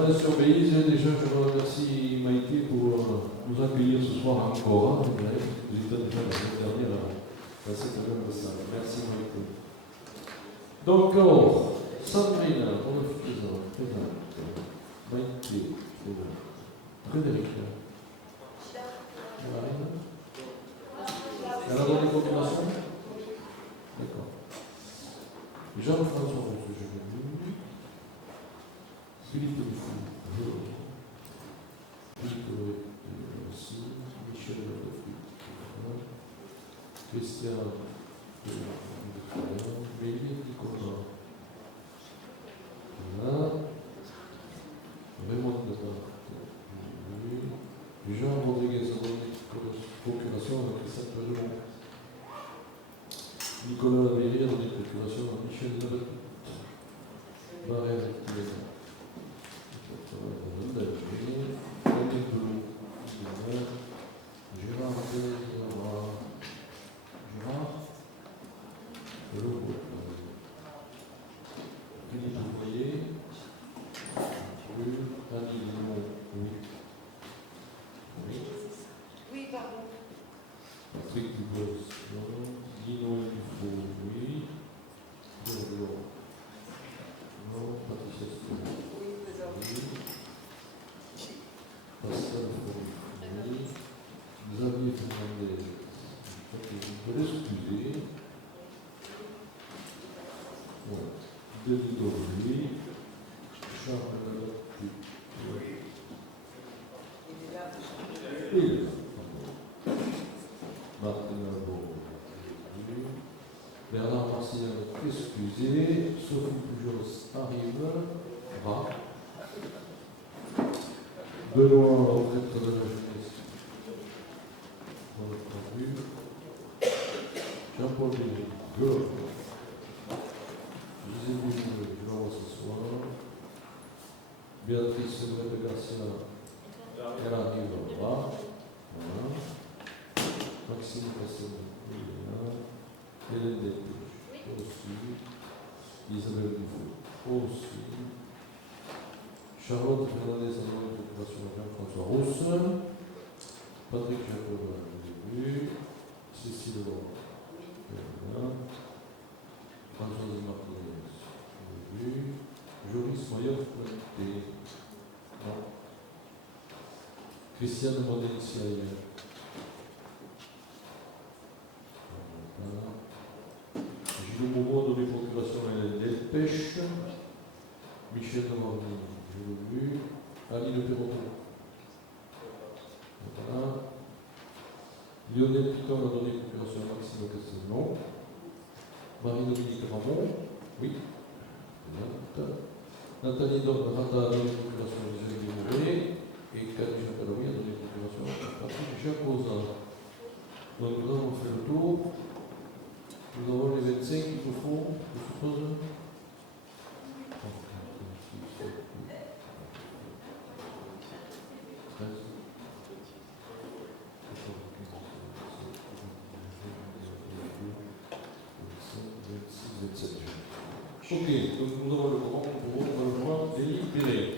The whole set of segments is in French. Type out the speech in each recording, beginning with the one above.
Johannes sur Belize, déjà je remercie Maïté pour nous accueillir ce soir encore. Vous étiez déjà la semaine dernière, c'est quand même ça. Merci Maïté. Donc, alors, Sandrine, pour le présent, Maïté, Frédéric. Elle a donné confirmation? D'accord. Jean-François Rousseau, je l'ai vu. Philippe Dufour, Philippe aussi. Michel Lefebvre, Christian Bélier Nicolas. Voilà. Raymond Debat. Jean Rodriguez, procuration avec Christian Pellemont. Nicolas Verrier, dans les procurations à Michel Lefebvre. Barrel Activation. Gérard Philippe Ouvrier, Annie Léon, oui, pardon. Patrick Dubos, non. Dino Dufault, oui. Non. Patricia Stone, oui. Pascal Foury, oui. Xavier Fernandez, je peux l'excuser. Voilà. Denis Doré, Charles oui. Martin Labo, Bernard Marcel, excusez. Sophie Pujos arrive. Va. Benoît, retraite de la jeunesse. On l'a vu. Jean-Paul Béry, go. Gisèle Boulogne, je la vois ce soir. Béatrice Segrève Garcia, elle arrive là. Voilà. Maxime Casson, il est là. Hélène Delpech, aussi. Isabelle Dufault, aussi. Charlotte Fernandez, en de population, Jean-François Rousse. Patrick Jacob, je l'ai vu. Cécile Laurent, elle est là. Françoise Martinez, je l'ai vu. Joris Maillot, Pointé. Non. Christiane Modenciaille. Gilles Moreau, dans les procurations, Hélène Delpech. Michel Lamarny, je l'ai vu. Ali Le Perroton. Voilà. Lionel Piton a donné procuration à Maxime Castelnau. Marie-Dominique Ramon, oui. Nathalie Dornrada a donné procuration à Gisèle Guimauret. Et Camille Jacaloui a donné procuration à Patrick Jacosa. Donc nous avons fait le tour. Nous avons les 25 qu'il nous faut, je suppose. Ok, donc nous avons le grand bureau, on va le voir, délibéré.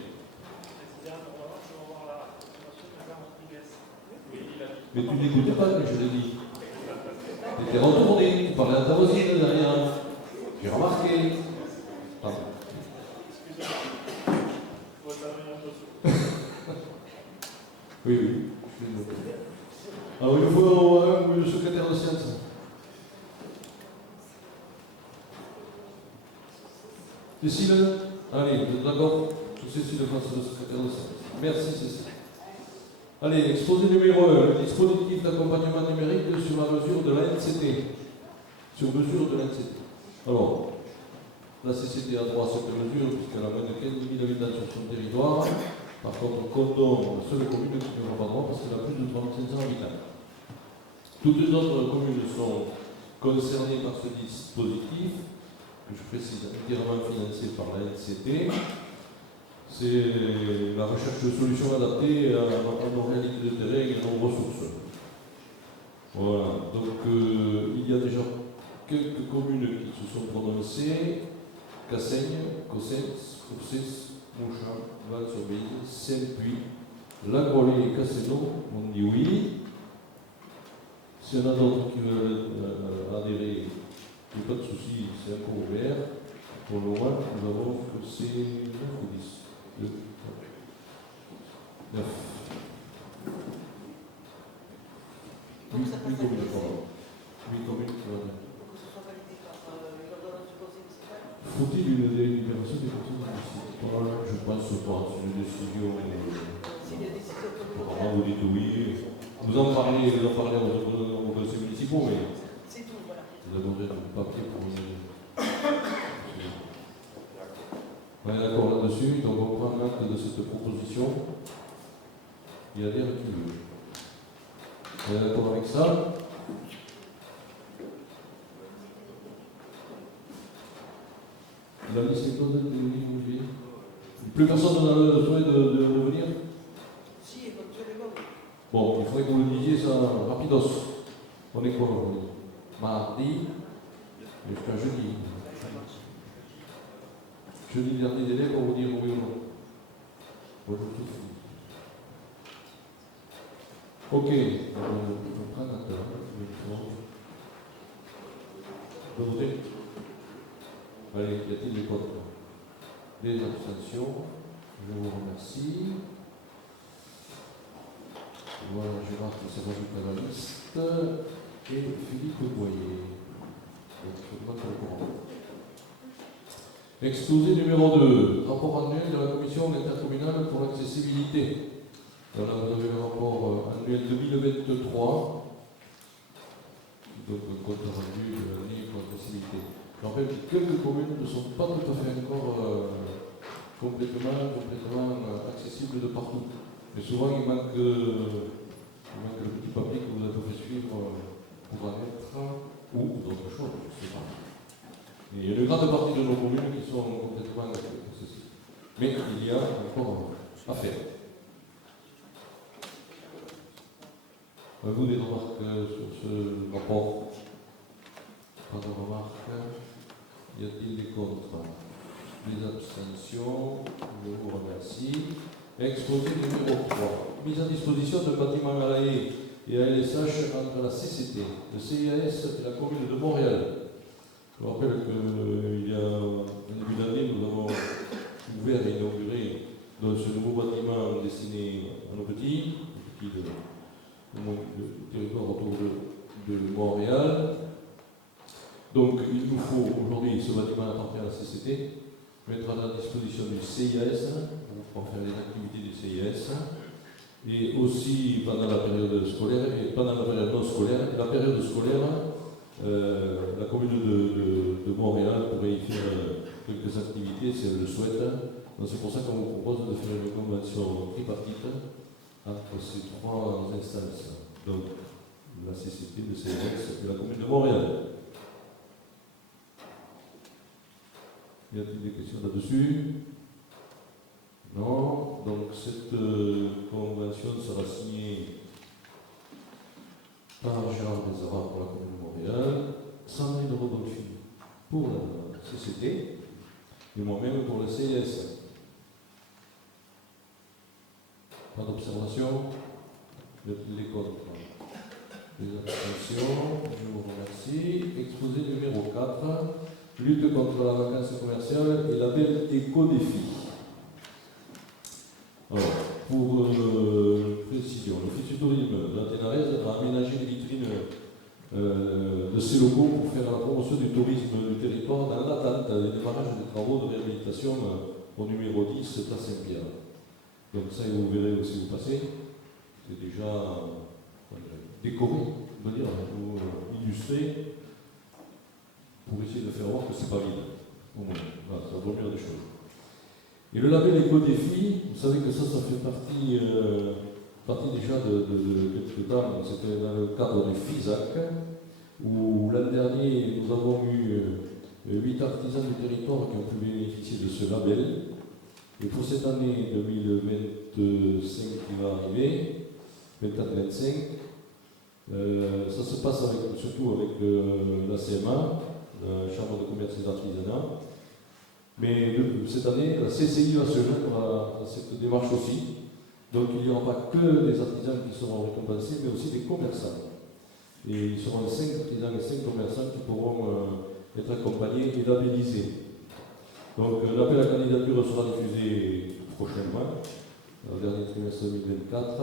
Mais tu n'écoutais pas, mais je l'ai dit. Tu étais retourné, tu parlais à ta voisine derrière. J'ai remarqué. Pardon. Oui, oui, je suis désolé. Alors il faut le secrétaire de séance. Cécile, allez, d'accord. Cécile face le secrétaire de séance. Merci Cécile. Allez, exposé numéro 1, le dispositif d'accompagnement numérique sur la mesure de la NCT. Sur mesure de la NCT. Alors, la CCT a droit à cette mesure puisqu'elle a moins de 15 000 habitants sur son territoire. Par contre, Condom, la seule commune qui n'aura pas droit parce qu'elle a plus de 3500 habitants. Toutes les autres communes sont concernées par ce dispositif, que je précise entièrement financé par la NCT. C'est la recherche de solutions adaptées à nos réalités de terrain et à nos ressources. Voilà, donc il y a déjà quelques communes qui se sont prononcées, Cassaigne, Cossens, Cossens, Mouchin, Val-sur-Bise, Saint-Puy, Lagrollet et Castelnau ont dit oui. S'il y en a d'autres qui veulent adhérer, il n'y a pas de souci, c'est encore ouvert. Pour le moment, nous avons que c'est 9 ou 10. 2, 9. Donc ça passe à 8 communes, l'UDC. pardon. 8 communes qui vont. Pour que ce soit validé par l'ordonnance du conseil municipal. Faut-il une délibération des conseils municipaux? Je pense pas, c'est une décision. C'est une décision Apparemment, communautaire. vous dites oui. Vous en parlez aux conseils municipaux, mais C'est tout, voilà. vous avez un papier pour une. On est d'accord là-dessus, donc on prend acte de cette proposition. Il y a des reculs. On est d'accord avec ça? La liste est code de Olivier. Plus personne n'a le souhait de venir? Si, éventuellement. Bon, il faudrait que vous le disiez ça rapidos. On est quoi aujourd'hui? Mardi jusqu'à jeudi. Jeudi, dernier délai pour vous dire oui ou non. Bon, je suis. Ok, on prend un temps. Vous votez? Allez, y a-t-il des contre? Des abstentions? Je vous remercie. Voilà, je marque ces résultats à la liste. Et Philippe Boyer. Donc, je demande le courant. Exposé numéro 2, rapport annuel de la commission intercommunale pour l'accessibilité. Voilà, vous avez le rapport annuel 2023, donc le compte rendu de l'année pour l'accessibilité. Je rappelle que quelques communes ne sont pas tout à fait encore complètement accessibles de partout. Mais souvent, il manque le petit papier que vous avez fait suivre pour en être, ou d'autres choses, je ne sais pas. Et il y a une grande partie de nos communes qui sont complètement accessibles. Mais il y a encore à faire. Avez-vous des remarques sur ce rapport? Pas de remarques. Y a-t-il des contre? Des abstentions? Je vous remercie. Exposé numéro 3. Mise à disposition d'un bâtiment à la haie et à LSH entre la CCT, le CIAS et la commune de Montréal. Je vous rappelle qu'il y a un début d'année, nous avons ouvert et inauguré ce nouveau bâtiment destiné à nos petits du territoire autour de Montréal. Donc il nous faut aujourd'hui, ce bâtiment appartient à la CCT, mettre à la disposition du CIS pour faire les activités du CIS, et aussi pendant la période scolaire et pendant la période non scolaire. La période scolaire, la commune de Montréal pourrait y faire quelques activités si elle le souhaite. Donc c'est pour ça qu'on vous propose de faire une convention tripartite entre ces trois instances, donc la CCT, le CNS et la commune de Montréal. Y a-t-il des questions là-dessus? Non. Donc cette convention sera signée par Gérard Bézara pour la commune de Montréal, Sandrine Rodolphe pour la CCT et moi-même pour le CIS. Pas d'observation? Les contre? Les abstentions? Je vous remercie. Exposé numéro 4, lutte contre la vacance commerciale et label éco-défi. Alors, pour précision, l'Office du tourisme d'Athénarès a aménagé les vitrines de ses locaux pour faire la promotion du tourisme du territoire dans l'attente des démarrages des travaux de réhabilitation au numéro 10, place Saint-Pierre. Donc ça, vous verrez où si vous passez, c'est déjà décoré, on va dire, ou illustré, pour essayer de faire voir que c'est pas vide. Au moins, voilà, ça vaut mieux des choses. Et le label éco-défi, vous savez que ça fait partie déjà de quelques temps. C'était dans le cadre du FISAC, où l'an dernier, nous avons eu 8 artisans du territoire qui ont pu bénéficier de ce label. Et pour cette année 2025 qui va arriver, 24-25, ça se passe surtout avec la CMA, la Chambre de commerce et d'artisanat, Mais cette année, la CCI va se joindre à cette démarche aussi. Donc il n'y aura pas que des artisans qui seront récompensés, mais aussi des commerçants. Et il seront 5 artisans et 5 commerçants qui pourront être accompagnés et labellisés. Donc l'appel à candidature sera diffusé prochainement, dans le dernier trimestre 2024.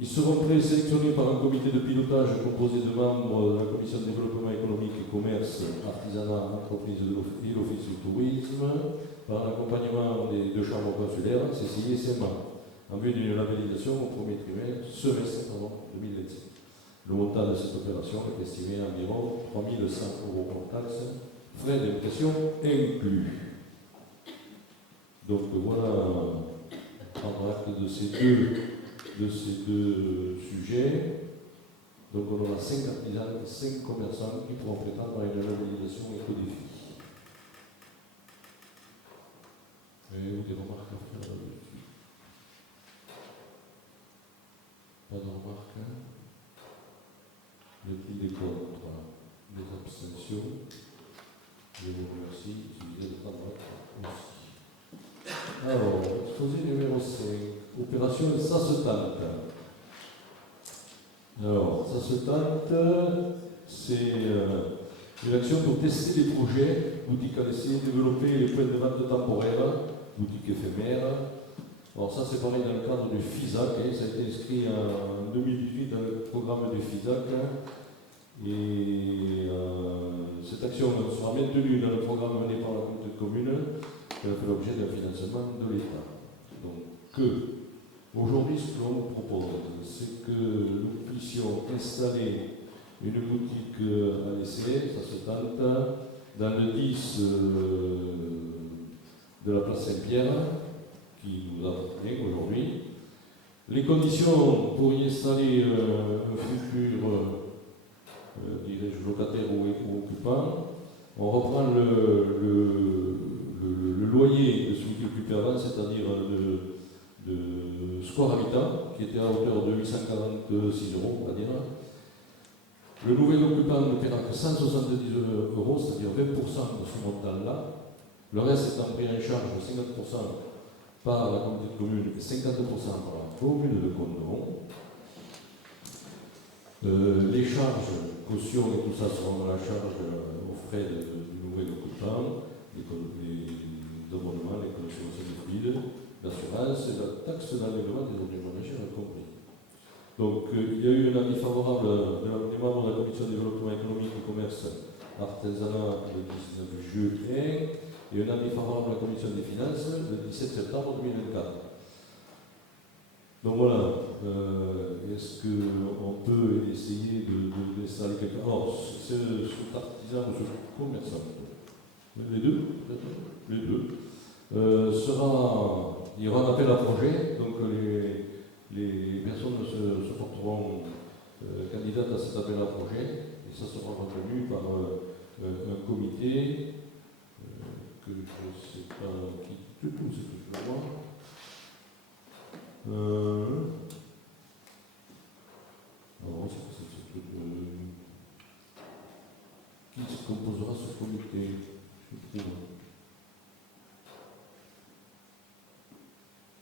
Ils seront présélectionnés par un comité de pilotage composé de membres de la Commission de développement économique et commerce, artisanat, entreprise et l'Office du tourisme, par l'accompagnement des deux chambres consulaires, CCI et CMA, en vue d'une labellisation au premier semestre 2025. Le montant de cette opération est estimé à environ 3 100 € hors taxes, frais d'impression inclus. Donc voilà, en acte de ces deux sujets. Donc on aura 5 artisans et 5 commerçants qui pourront prétendre à une labellisation éco-défi. Avez-vous des remarques à faire là-dessus? Pas de remarques, hein? Le prix des contre, les abstentions. Je vous remercie, il suffisait de prendre aussi. Alors, exposé numéro 5. Opération Ça se tente. Alors, Ça se tente, c'est une action pour tester les projets, boutiques à laisser, développer les points de vente temporaires, boutiques éphémères. Alors ça, c'est pareil dans le cadre du FISAC, ça a été inscrit en 2018 dans le programme du FISAC. Et cette action sera maintenue dans le programme mené par la communauté commune, qui a fait l'objet d'un financement de l'État. Donc, aujourd'hui, ce que l'on nous propose, c'est que nous puissions installer une boutique à l'essai, ça se tente, dans le 10 de la place Saint-Pierre, qui nous appartient aujourd'hui. Les conditions pour y installer un futur dirais-je, locataire ou occupant, on reprend le loyer de celui qui occupait avant, c'est-à-dire de Square Habitat, qui était à hauteur de 846 €, on va dire. Le nouvel occupant ne paiera que 170 €, c'est-à-dire 20% de ce montant-là. Le reste étant pris en charge 50% par la communauté commune et 50% par la commune de Condom. Les charges, caution et tout ça seront à la charge aux frais du nouvel occupant, les abonnements, les consommations de fluides, l'assurance et la taxe d'enlèvement des objets ménagers compris. Donc il y a eu un avis favorable des membres de la Commission de développement économique et commerce artisanat le 19 juillet et un avis favorable de la Commission des finances le 17 septembre 2024. Donc voilà, est-ce qu'on peut essayer d'installer quelqu'un? Alors, cet artisan ou ce commerçant, les deux, peut-être, les deux, il y aura un appel à projet, donc les personnes se porteront candidates à cet appel à projet, et ça sera retenu par un comité que je ne sais pas qui du tout, c'est que je le vois. Alors, c'est ce truc. Qui se composera ce comité? Je trouve.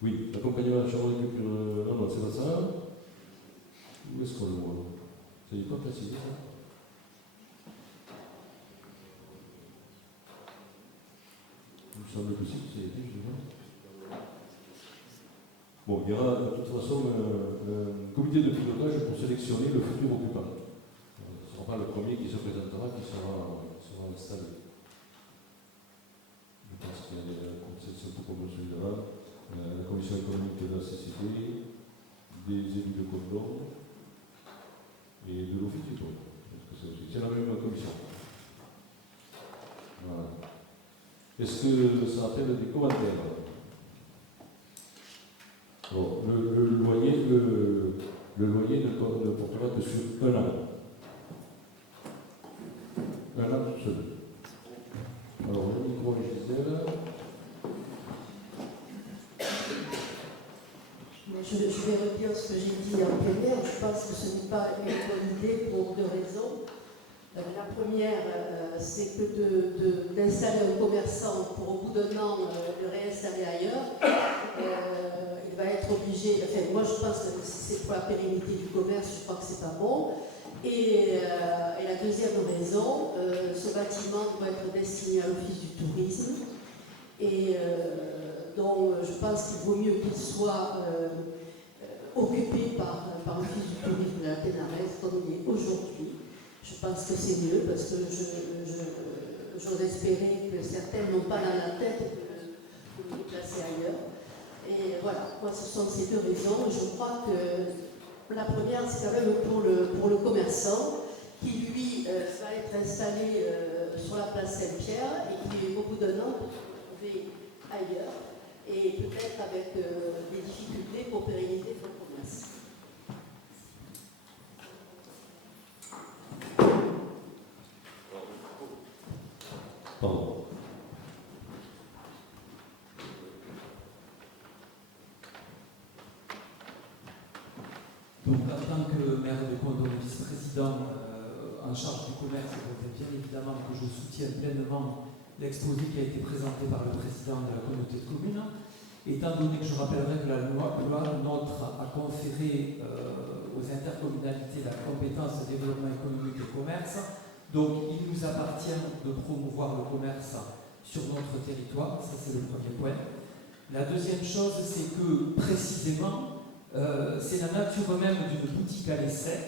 Oui, l'accompagnement de la chambre de culture. Non, c'est pas ça. Où est-ce qu'on le voit? Ça n'est pas précisé, ça? Il me semble que si, c'est dit, je vois. Bon, il y aura de toute façon un comité de pilotage pour sélectionner le futur occupant. Ce ne sera pas le premier qui se présentera qui sera installé. Je pense qu'il y a c'est un peu comme celui-là, la commission économique de la CCT, des élus de Condom et de l'Office du tourisme. C'est la même commission. Voilà. Est-ce que ça appelle des commentaires? Bon, le loyer ne portera que sur 1 an. 1 an tout seul. Alors, le micro est Gisèle. Je vais redire ce que j'ai dit en plénière. Je pense que ce n'est pas une bonne idée pour 2 raisons. La première, c'est que d'installer un commerçant pour au bout d'un an le réinstaller ailleurs. Il va être obligé, enfin moi je pense que c'est pour la pérennité du commerce, je crois que c'est pas bon. Et la deuxième raison, ce bâtiment doit être destiné à l'Office du tourisme et donc je pense qu'il vaut mieux qu'il soit occupé par l'Office du tourisme de la Pénarès comme il est aujourd'hui. Je pense que c'est mieux parce que j'ose espérer que certains n'ont pas dans la tête de le déplacer ailleurs. Et voilà, moi ce sont ces deux raisons. Je crois que la première c'est quand même pour le commerçant qui lui va être installé sur la place Saint-Pierre et qui au bout d'un an peut se retrouver ailleurs et peut-être avec des difficultés pour pérenniser son commerce. Pardon. Donc, en tant que maire de Condom, vice-président en charge du commerce, bien évidemment que je soutiens pleinement l'exposé qui a été présenté par le président de la communauté de communes, étant donné que je rappellerai que la loi NOTRe a conféré aux intercommunalités la compétence de développement économique et commerce. Donc, il nous appartient de promouvoir le commerce sur notre territoire, ça c'est le premier point. La deuxième chose, c'est que précisément, c'est la nature même d'une boutique à l'essai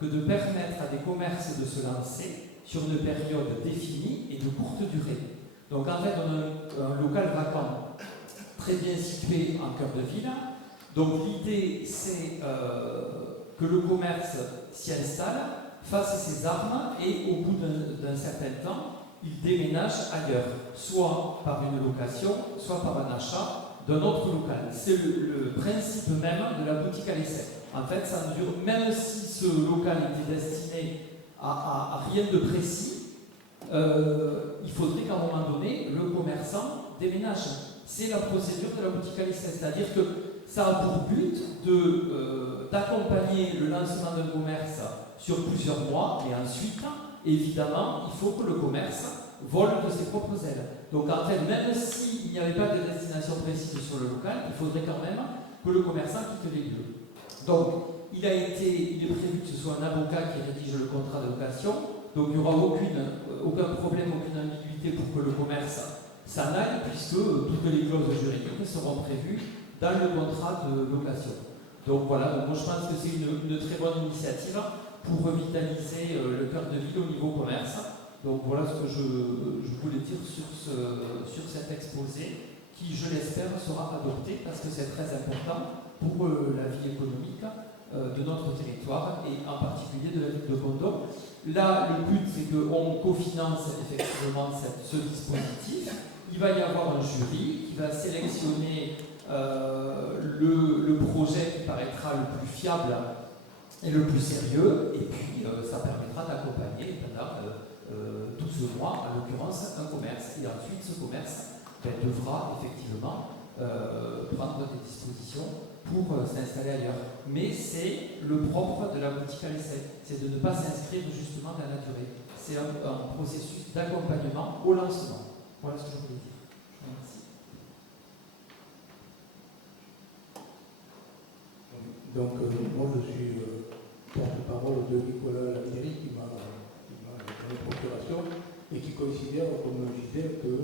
que de permettre à des commerces de se lancer sur une période définie et de courte durée. Donc en fait, on a un local vacant très bien situé en cœur de ville. Donc l'idée, c'est que le commerce s'y installe, fasse ses armes et au bout d'un certain temps, il déménage ailleurs, soit par une location, soit par un achat d'un autre local. C'est le principe même de la boutique à l'essai. En fait, ça ne dure, même si ce local était destiné à rien de précis, il faudrait qu'à un moment donné, le commerçant déménage. C'est la procédure de la boutique à l'essai. C'est-à-dire que ça a pour but d'accompagner le lancement d'un commerce sur plusieurs mois, et ensuite, évidemment, il faut que le commerce vole de ses propres ailes. Donc en fait, même s'il n'y avait pas de destination précise sur le local, il faudrait quand même que le commerçant quitte les lieux. Donc il est prévu que ce soit un avocat qui rédige le contrat de location, donc il n'y aura aucun problème, aucune ambiguïté pour que le commerce s'en aille, puisque toutes les clauses juridiques seront prévues dans le contrat de location. Donc voilà, donc moi je pense que c'est une très bonne initiative pour revitaliser le cœur de ville au niveau commerce. Donc voilà ce que je voulais dire sur cet exposé qui, je l'espère, sera adopté parce que c'est très important pour la vie économique de notre territoire et en particulier de la ville de Condom. Là, le but, c'est qu'on cofinance effectivement ce dispositif. Il va y avoir un jury qui va sélectionner le projet qui paraîtra le plus fiable et le plus sérieux, et puis ça permettra d'accompagner pendant tout ce mois, en l'occurrence, un commerce. Et ensuite, ce commerce devra effectivement prendre des dispositions pour s'installer ailleurs. Mais c'est le propre de la boutique à l'essai, c'est de ne pas s'inscrire justement dans la durée. C'est un processus d'accompagnement au lancement. Voilà ce que je voulais dire. Je vous remercie. Donc, moi je suis porte-parole de Nicolas Lamieri qui m'a donné procuration et qui considère, comme je disais, qu'il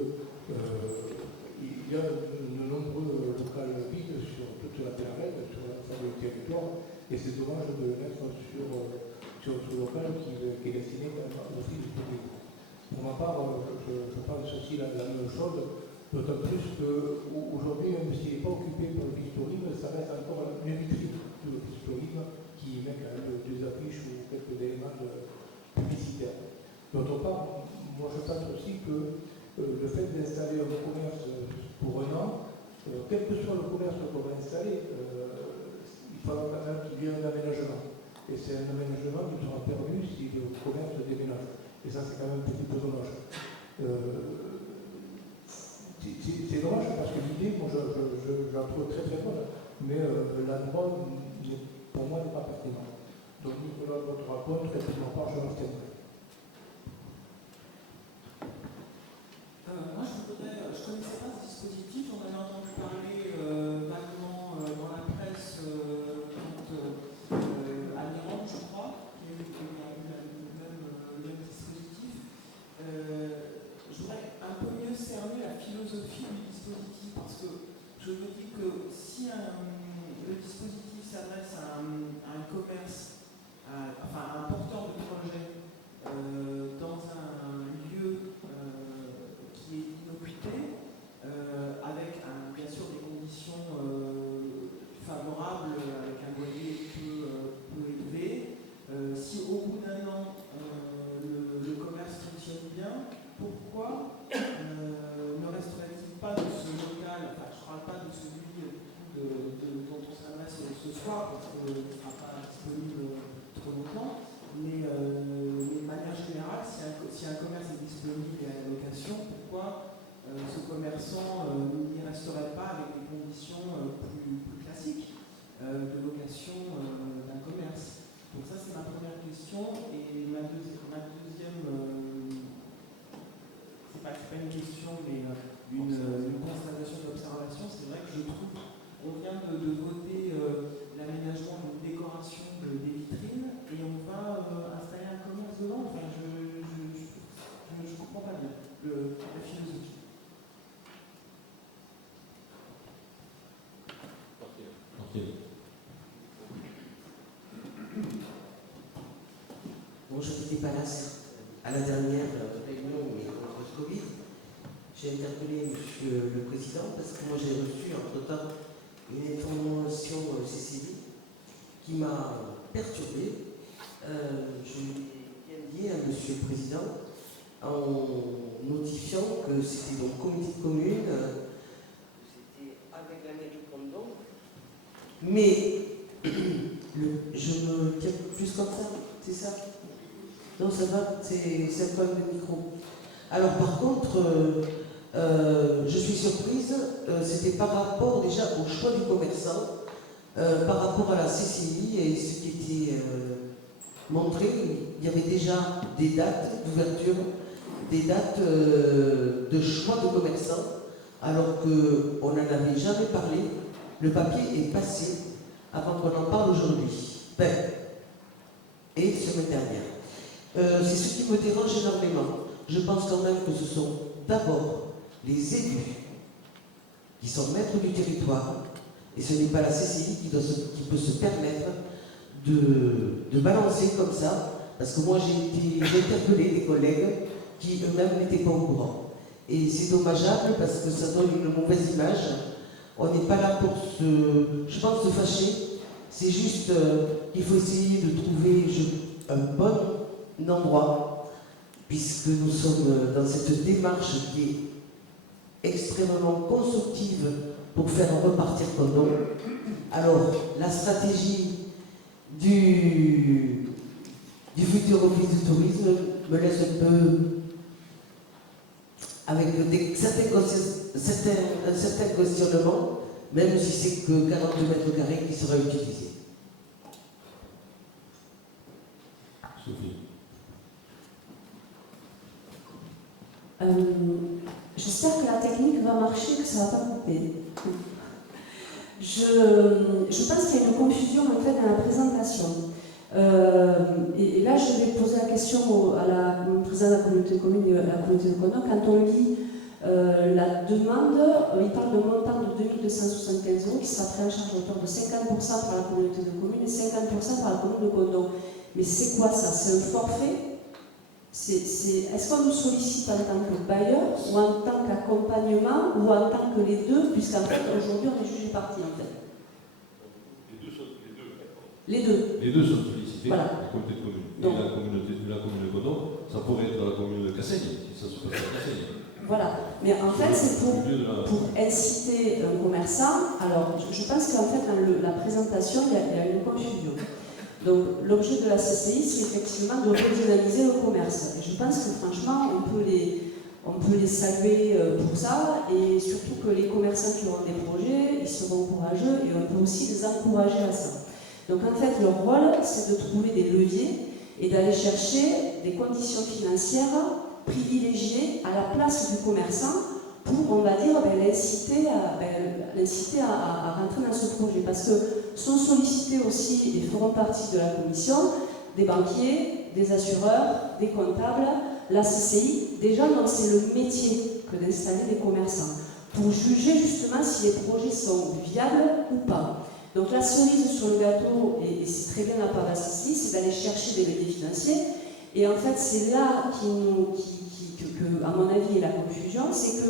y a de nombreux locaux vides sur toute la Pénarès, sur l'ensemble du territoire, et c'est dommage de le mettre sur ce local qui est destiné à l'office du tourisme. Pour ma part, je pense aussi la même chose, d'autant plus qu'aujourd'hui, même s'il n'est pas occupé par l'office du tourisme, ça reste encore une vitrine de l'office du tourisme qui met quand même des affiches ou quelques éléments publicitaires. D'autre part, moi je pense aussi que le fait d'installer un commerce pour un an, quel que soit le commerce qu'on va installer, il faudra quand même qu'il y ait un aménagement. Et c'est un aménagement qui sera perdu si le commerce déménage. Et ça, c'est quand même un petit peu dommage. C'est dommage parce que l'idée, moi, je la trouve très très bonne, mais l'endroit, pour moi, n'est pas pertinent. Donc, Nicolas, votre rapport, très pour ma part, je m'abstiendrai. connaissais pas ce dispositif, on avait entendu parler vaguement dans la presse quand Almirante, je crois, qui a eu le même dispositif. Je voudrais un peu mieux cerner la philosophie du dispositif parce que je me dis que si le dispositif s'adresse à un commerce, enfin à un porteur de projet dans un lieu qui est inoccupé, avec bien sûr des conditions favorables, avec un loyer peu élevé, si au bout d'un an le commerce fonctionne bien, pourquoi ne resterait-il pas de ce local, enfin je ne parle pas de celui dont on s'adresse ce soir, parce qu'il ne sera pas disponible trop longtemps, mais de manière générale, si un commerce est disponible et à la location, pourquoi ce commerçant n'y resterait pas avec des conditions plus classiques de location d'un commerce? Donc ça c'est ma première question, et ma deuxième, c'est pas une question mais une constatation d'observation. C'est vrai que je trouve qu'on vient de voter l'aménagement d'une décoration des vitrines et on va installer un commerce dedans. Enfin, je comprends pas bien la philosophie. Bon, je n'étais pas là à la dernière réunion, mais contre le Covid. J'ai interpellé Monsieur le Président parce que moi j'ai reçu entre-temps une information CCI qui m'a perturbé. Je l'ai bien dit à Monsieur le Président en notifiant que c'était donc comité de commune, c'était avec la mairie de Condom, mais je me tiens plus comme ça, c'est ça? Non, ça va, c'est un problème de micro. Alors par contre, je suis surprise, c'était par rapport déjà au choix du commerçant, par rapport à la CCI et ce qui était montré. Il y avait déjà des dates d'ouverture, des dates de choix de commerçant, alors qu'on n'en avait jamais parlé. Le papier est passé avant qu'on en parle aujourd'hui. Et semaine dernière. C'est ce qui me dérange énormément. Je pense quand même que ce sont d'abord les élus qui sont maîtres du territoire, et ce n'est pas la CCI qui peut se permettre de balancer comme ça, parce que moi j'ai interpellé des collègues qui eux-mêmes n'étaient pas au courant. Et c'est dommageable parce que ça donne une mauvaise image. On n'est pas là pour je pense, se fâcher. C'est juste qu'il faut essayer de trouver un bon endroit, puisque nous sommes dans cette démarche qui est extrêmement constructive pour faire repartir Condom. Alors, la stratégie du futur office du tourisme me laisse un peu avec un certain questionnement, même si c'est que 42 mètres carrés qui sera utilisé. Sophie. J'espère que la technique va marcher, que ça ne va pas couper. Je pense qu'il y a une confusion en fait dans la présentation. Et là, je vais poser la question à la présidente de la communauté de communes et à la communauté de Condom. Quand on lit la demande, il parle d'un montant de 2275 € qui sera pris en charge à hauteur de 50% par la communauté de communes et 50% par la commune de Condom. Mais c'est quoi ça? C'est un forfait? Est-ce qu'on nous sollicite en tant que bailleur ou en tant qu'accompagnement ou en tant que les deux, puisqu'en fait aujourd'hui on est jugé parti en fait? Les deux. Les deux sont sollicités, voilà. La communauté de communes Donc, et la commune de Condom. Ça pourrait être la commune de Cassaigne, si ça se passe à Cassaigne. Voilà, mais en fait c'est pour inciter un commerçant. Alors je pense qu'en fait dans la présentation il y a une confusion. Donc l'objet de la CCI c'est effectivement de redynamiser le commerce. Et je pense que franchement on peut les saluer pour ça, et surtout que les commerçants qui auront des projets, ils seront courageux et on peut aussi les encourager à ça. Donc en fait leur rôle c'est de trouver des leviers et d'aller chercher des conditions financières privilégiées à la place du commerçant pour, on va dire, l'inciter à rentrer dans ce projet. Parce que sont sollicités aussi et feront partie de la commission des banquiers, des assureurs, des comptables, la CCI, des gens dont c'est le métier que d'installer des commerçants, pour juger justement si les projets sont viables ou pas. Donc la cerise sur le gâteau, et c'est très bien la part de la CCI, c'est d'aller chercher des leviers financiers. Et en fait, c'est là que, à mon avis, est la confusion, c'est que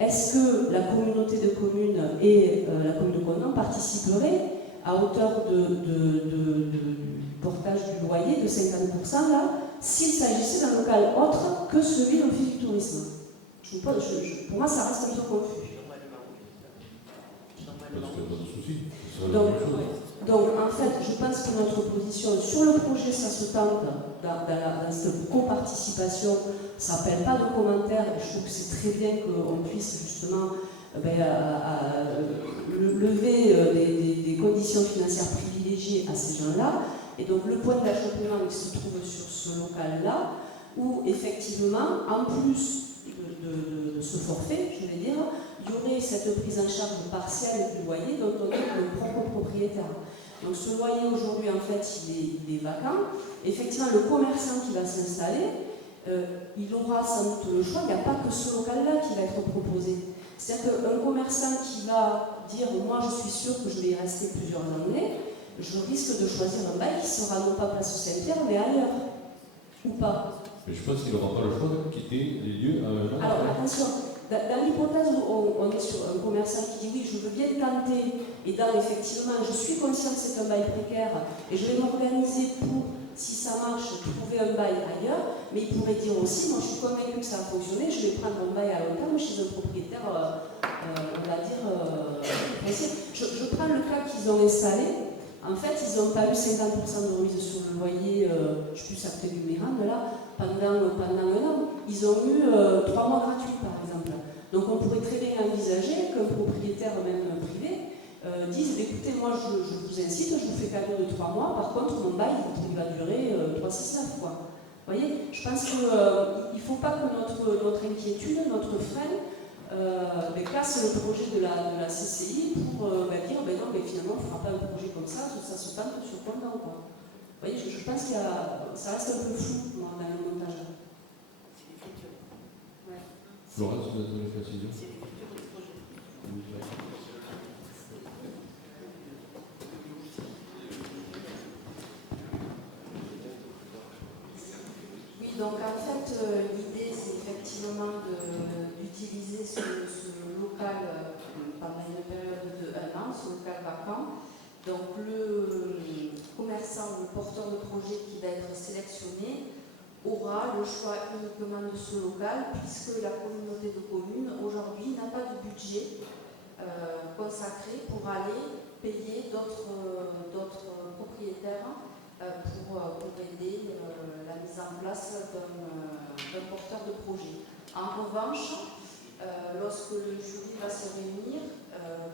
est-ce que la communauté de communes et la commune de Conon participeraient à hauteur du portage du loyer de 50% là, s'il s'agissait d'un local autre que celui de l'Office du tourisme? Pour moi, ça reste un peu confus. Parce qu'il n'y a pas de souci. Donc, en fait, je pense que notre position sur le projet, ça se tente dans cette coparticipation, ça n'appelle pas de commentaires. Je trouve que c'est très bien qu'on puisse justement lever des conditions financières privilégiées à ces gens-là. Et donc, le point d'achoppement, il se trouve sur ce local-là, où effectivement, en plus de ce forfait, je vais dire, il y aurait cette prise en charge partielle du loyer dont on est le propre propriétaire. Donc ce loyer aujourd'hui, en fait, il est vacant. Effectivement, le commerçant qui va s'installer, il aura sans doute le choix. Il n'y a pas que ce local-là qui va être proposé. C'est-à-dire qu'un commerçant qui va dire « moi, je suis sûr que je vais y rester plusieurs années », je risque de choisir un bail qui sera non pas place Saint-Pierre, mais ailleurs. Ou pas. Mais je pense qu'il n'aura pas le choix de quitter les lieux à un an. Alors attention, dans l'hypothèse où on est sur un commerçant qui dit oui, je veux bien tenter, et dans effectivement, je suis conscient que c'est un bail précaire, et je vais m'organiser pour, si ça marche, trouver un bail ailleurs, mais il pourrait dire aussi, moi je suis convaincu que ça a fonctionné, je vais prendre un bail à long terme chez un propriétaire, on va dire, français. Je prends le cas qu'ils ont installé. En fait, ils n'ont pas eu 50% de remise sur le loyer, je ne sais plus, ça peut du Mirande, là, pendant un an. Ils ont eu 3 mois gratuits, par exemple. Donc on pourrait très bien envisager qu'un propriétaire, même privé, dise écoutez, moi je vous incite, je vous fais cadeau de 3 mois, par contre mon bail il va durer 3, 6, 9 quoi. Vous voyez, je pense qu'il ne faut pas que notre inquiétude, notre frein, casse le projet de la CCI pour dire non, mais finalement on ne fera pas un projet comme ça se tente sur combien quoi. Vous voyez, je pense que ça reste un peu flou dans le montage. C'est l'écriture. Ouais. Florence, vous avez une précision? C'est l'écriture du projet. Oui, donc en fait, l'idée c'est effectivement d'utiliser ce local pendant une période de 1 an, ce local vacant. Donc le commerçant, le porteur de projet qui va être sélectionné aura le choix uniquement de ce local puisque la communauté de communes aujourd'hui n'a pas de budget consacré pour aller payer d'autres propriétaires pour aider la mise en place d'un porteur de projet. En revanche, lorsque le jury va se réunir,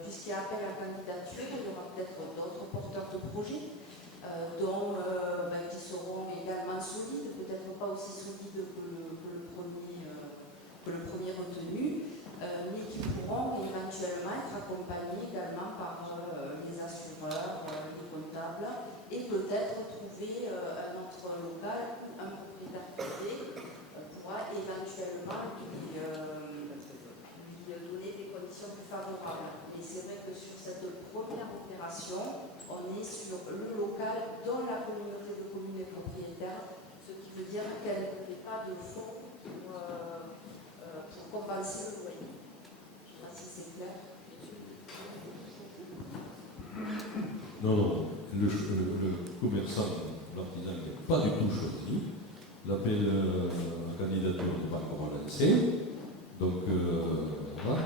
puisqu'il y a appel à candidature, il y aura peut-être d'autres porteurs de projets qui seront également solides, peut-être pas aussi solides que le premier retenu, mais qui pourront éventuellement être accompagnés également par les assureurs, les comptables, et peut-être trouver un autre local, un propriétaire privé pourra éventuellement lui donner des conditions plus favorables. Mais c'est vrai que sur cette première opération, on est sur le local dont la communauté de communes est propriétaire, ce qui veut dire qu'elle ne met pas de fonds pour compenser le loyer. Je ne sais pas si c'est clair. Non, le commerçant, l'artisan n'est pas du tout choisi. L'appel à candidature n'est pas encore lancé. Donc, voilà.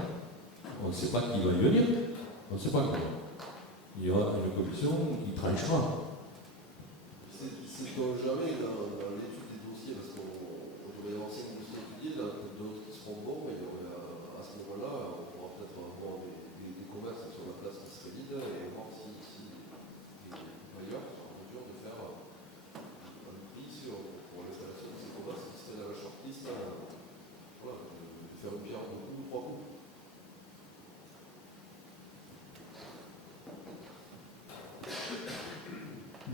On ne sait pas qui va y venir. On ne sait pas comment. Il y aura une commission qui tranchera. Sait-on jamais dans l'étude des dossiers, parce qu'on devrait avancer une dossier étudié, là, d'autres qui seront bons, et à ce moment-là, on pourra peut-être avoir des commerces sur la place qui serait vide et voir si les bailleurs sont en mesure de faire un prix pour l'installation de ces commerces qui seraient dans la shortlist, voilà, de faire une pierre de coups, 3 coups.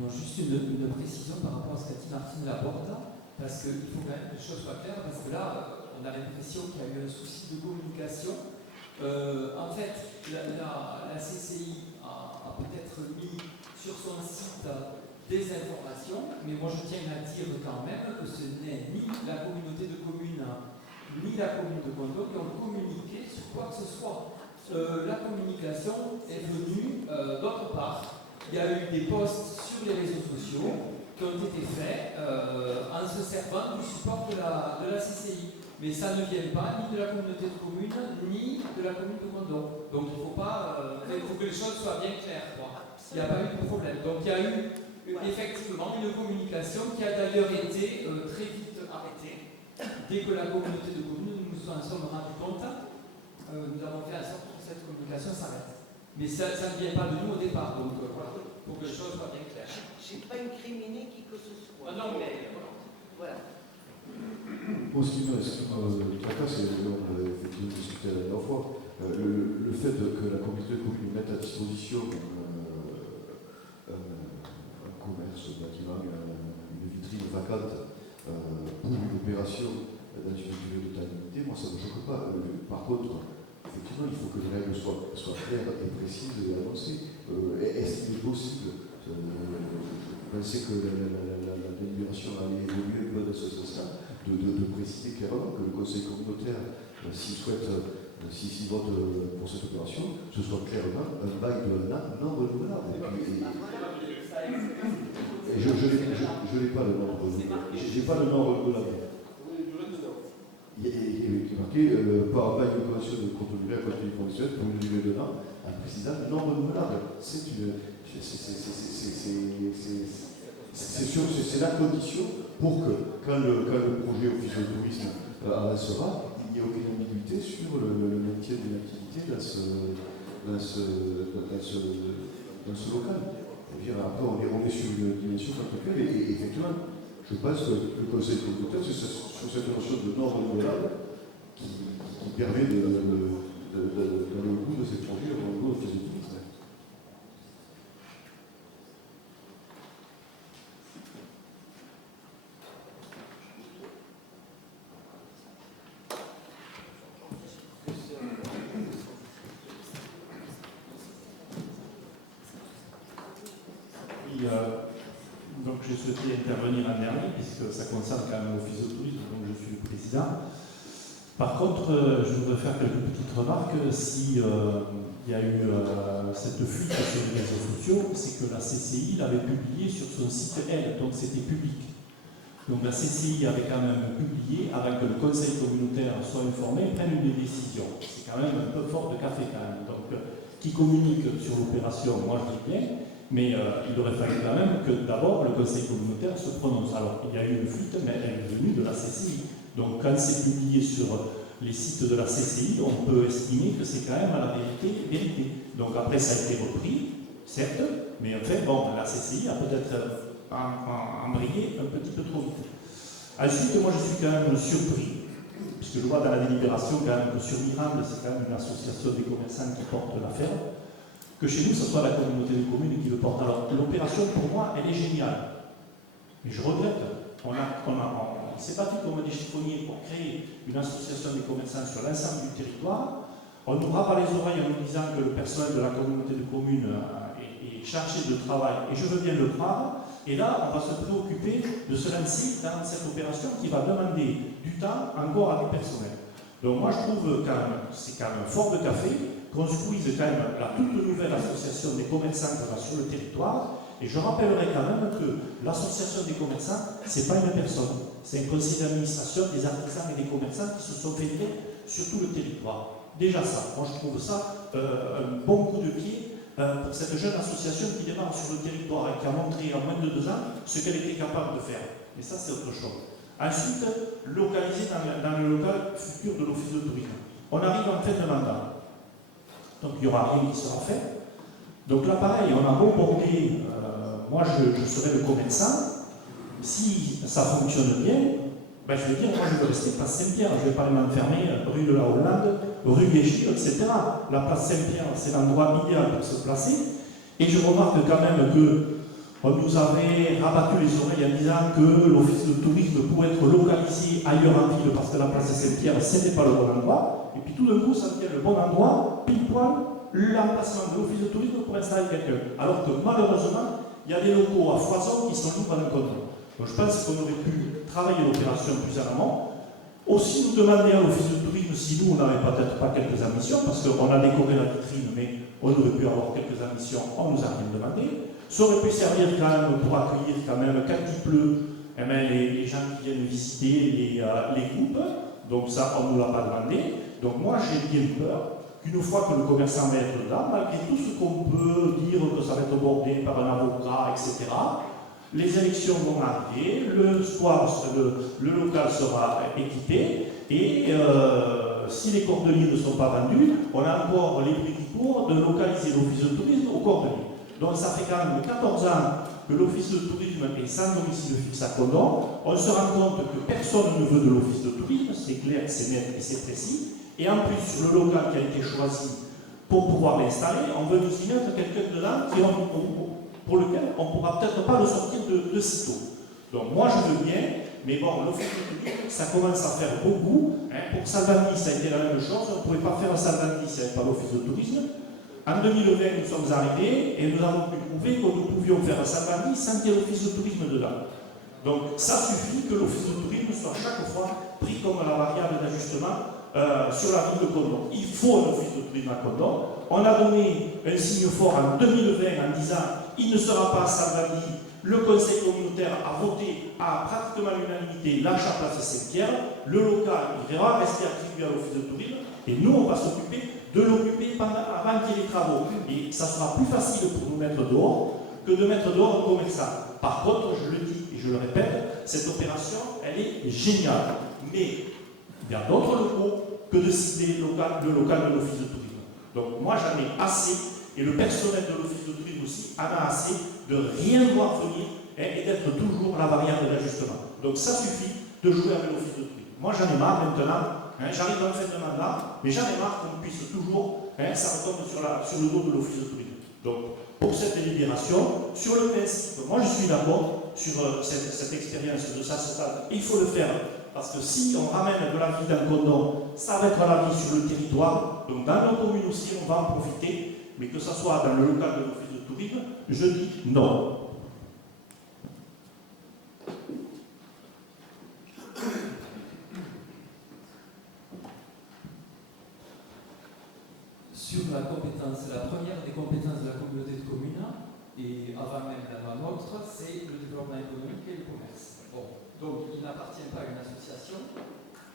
Non, juste une précision par rapport à ce qu'a dit Martine Laporte, parce qu'il faut quand même que les choses soient claires, parce que là, on a l'impression qu'il y a eu un souci de communication. En fait, la CCI a peut-être mis sur son site des informations, mais moi je tiens à dire quand même que ce n'est ni la communauté de communes ni la commune de Condom qui ont communiqué sur quoi que ce soit. La communication est venue d'autre part. Il y a eu des posts sur les réseaux sociaux qui ont été faits en se servant du support de la CCI. Mais ça ne vient pas ni de la communauté de communes, ni de la commune de Condom. Donc il faut que les choses soient bien claires, quoi. Il n'y a pas eu de problème. Donc il y a eu effectivement une communication qui a d'ailleurs été très vite arrêtée. Dès que la communauté de communes nous en sommes rendus compte, nous avons fait en sorte que cette communication s'arrête. Mais ça ne vient pas de nous au départ, donc voilà, pour que les choses soient bien claires. Je n'ai pas incriminé qui que ce soit. Non, mais voilà. Pour ce qui me tracasse, c'est on l'avait effectivement discuté la dernière fois, le fait que la communauté de communes mette à disposition un commerce, un bâtiment, une vitrine vacante pour une opération dans une durée de temps limité, moi ça ne me choque pas. Par contre, effectivement, il faut que les règles soient claires et précises et annoncées. Est-ce qu'il est possible je pensais que la délibération allait évoluer dans ce sens-là, de préciser clairement que le conseil communautaire, s'il souhaite, s'il vote pour cette opération, ce soit clairement un bail de non renouvelable. Et je n'ai pas le non renouvelable. J'ai pas le non renouvelable. Il est marqué par un bail de convention de contribuer à côté du fonctionnaire pour une durée de an, en précisant non renouvelable. C'est la condition pour que, quand le projet office de tourisme avancera, il n'y ait aucune ambiguïté sur le maintien de l'activité dans ce local. Après, on est sur une dimension particulière et effectivement, je pense que le conseil communautaire, c'est sur cette notion de non renouvelable qui permet d'aller au bout de ces projets, au bout de ces outils. Donc je souhaitais intervenir en dernier, puisque ça concerne quand même l'office de tourisme, donc je suis le président. Par contre, je voudrais faire quelques petites remarques. Si il y a eu cette fuite sur les réseaux sociaux, c'est que la CCI l'avait publié sur son site elle, donc c'était public. Donc la CCI avait quand même publié avant que le conseil communautaire soit informé, prenne une décision. C'est quand même un peu fort de café quand même. Donc qui communique sur l'opération, moi je dis bien. Mais il aurait fallu quand même que d'abord le conseil communautaire se prononce. Alors il y a eu une fuite, mais elle est venue de la CCI. Donc quand c'est publié sur les sites de la CCI, on peut estimer que c'est quand même à la vérité. Donc après ça a été repris, certes, mais en fait, bon, la CCI a peut-être embrayé un petit peu trop vite. Ensuite, moi je suis quand même surpris, puisque je vois dans la délibération quand même que sur Mirande, c'est quand même une association des commerçants qui porte l'affaire. Que chez nous, ce soit la communauté de communes qui le porte. Alors, l'opération, pour moi, elle est géniale. Mais je regrette. On s'est battu comme des chiffonniers pour créer une association des commerçants sur l'ensemble du territoire. On nous rabat les oreilles en nous disant que le personnel de la communauté de communes est chargé de travail, et je veux bien le croire. Et là, on va se préoccuper de se lancer dans cette opération qui va demander du temps encore à du personnel. Donc moi, je trouve quand même, c'est quand même fort de café qu'on squeeze quand même la toute nouvelle association des commerçants qu'on a sur le territoire. Et je rappellerai quand même que l'association des commerçants, ce n'est pas une personne, c'est un conseil d'administration des artisans et des commerçants qui se sont fédérés sur tout le territoire. Déjà ça, moi je trouve ça un bon coup de pied pour cette jeune association qui démarre sur le territoire et qui a montré en moins de 2 ans ce qu'elle était capable de faire. Mais ça, c'est autre chose. Ensuite, localiser dans le local futur de l'office de tourisme. On arrive en fin de mandat. Donc il n'y aura rien qui sera fait. Donc là, pareil, on a beau border, moi je serai le commerçant. Si ça fonctionne bien, ben, je veux dire, moi je veux rester place Saint-Pierre. Je ne vais pas m'enfermer rue de la Hollande, rue Gégis, etc. La place Saint-Pierre, c'est l'endroit idéal pour se placer. Et je remarque quand même que on nous avait rabattu les oreilles en disant que l'office de tourisme pouvait être localisé ailleurs en ville parce que la place Saint-Pierre, ce n'était pas le bon endroit. Et puis tout d'un coup, ça devient le bon endroit, pile poil, l'emplacement de l'office de tourisme pour installer quelqu'un. Alors que malheureusement, il y a des locaux à foison qui sont libres d'un contrat. Donc je pense qu'on aurait pu travailler l'opération plus en amont. Aussi nous demander à l'office de tourisme si nous, on n'avait peut-être pas quelques ambitions, parce qu'on a décoré la vitrine, mais on aurait pu avoir quelques ambitions, on nous a rien demandé. Ça aurait pu servir quand même pour accueillir quand même, quand il pleut, eh bien, les gens qui viennent visiter les groupes. Donc ça, on ne nous l'a pas demandé. Donc moi, j'ai bien peur qu'une fois que le commerçant va être là, malgré tout ce qu'on peut dire que ça va être bordé par un avocat, etc., les élections vont arriver, le soir, le local sera équipé, et si les cordeliers ne sont pas vendus, on a encore les prix qui courent de localiser l'office de tourisme au cordelier. Donc ça fait quand même 14 ans que l'office de tourisme est sans domicile fixe à Condom. On se rend compte que personne ne veut de l'office de tourisme, c'est clair, c'est net et c'est précis. Et en plus, sur le local qui a été choisi pour pouvoir l'installer, on veut nous y mettre quelqu'un dedans pour lequel on ne pourra peut-être pas le sortir de sitôt. Donc moi je veux bien, mais bon, l'office de tourisme, ça commence à faire beaucoup. Pour Salvani, ça a été la même chose. On ne pouvait pas faire un Salvani s'il n'y avait pas l'office de tourisme. En 2020, nous sommes arrivés et nous avons pu prouver que nous pouvions faire un Salvani sans qu'il y ait l'office de tourisme dedans. Donc ça suffit que l'office de tourisme soit chaque fois pris comme la variable d'ajustement sur la ville de Condom. Il faut un office de tourisme à Condom. On a donné un signe fort en 2020 en disant il ne sera pas Salvani. Le conseil communautaire a voté à pratiquement l'unanimité l'achat place Saint-Pierre. Le local, il va rester attribué à l'office de tourisme et nous, on va s'occuper de l'occuper avant qu'il y ait les travaux. Et ça sera plus facile pour nous mettre dehors que de mettre dehors un commerçant. Par contre, je le dis et je le répète, cette opération, elle est géniale. Mais il y a d'autres locaux que de cibler le local de l'office de tourisme. Donc moi, j'en ai assez, et le personnel de l'office de tourisme aussi en a assez de rien voir venir et d'être toujours la variable d'ajustement. Donc ça suffit de jouer avec l'office de tourisme. Moi, j'en ai marre maintenant. J'arrive dans le fait de mandat, mais j'en ai marre qu'on puisse toujours, ça retombe sur le dos de l'office de tourisme. Donc, pour cette délibération, sur le principe, moi je suis d'accord sur cette expérience de SACETAD, et il faut le faire, parce que si on ramène de la vie dans le Condom, ça va être la vie sur le territoire, donc dans nos communes aussi, on va en profiter, mais que ce soit dans le local de l'office de tourisme, je dis non. Sur la compétence, la première des compétences de la communauté de communes, et avant même la nôtre, c'est le développement économique et le commerce. Bon, donc il n'appartient pas à une association,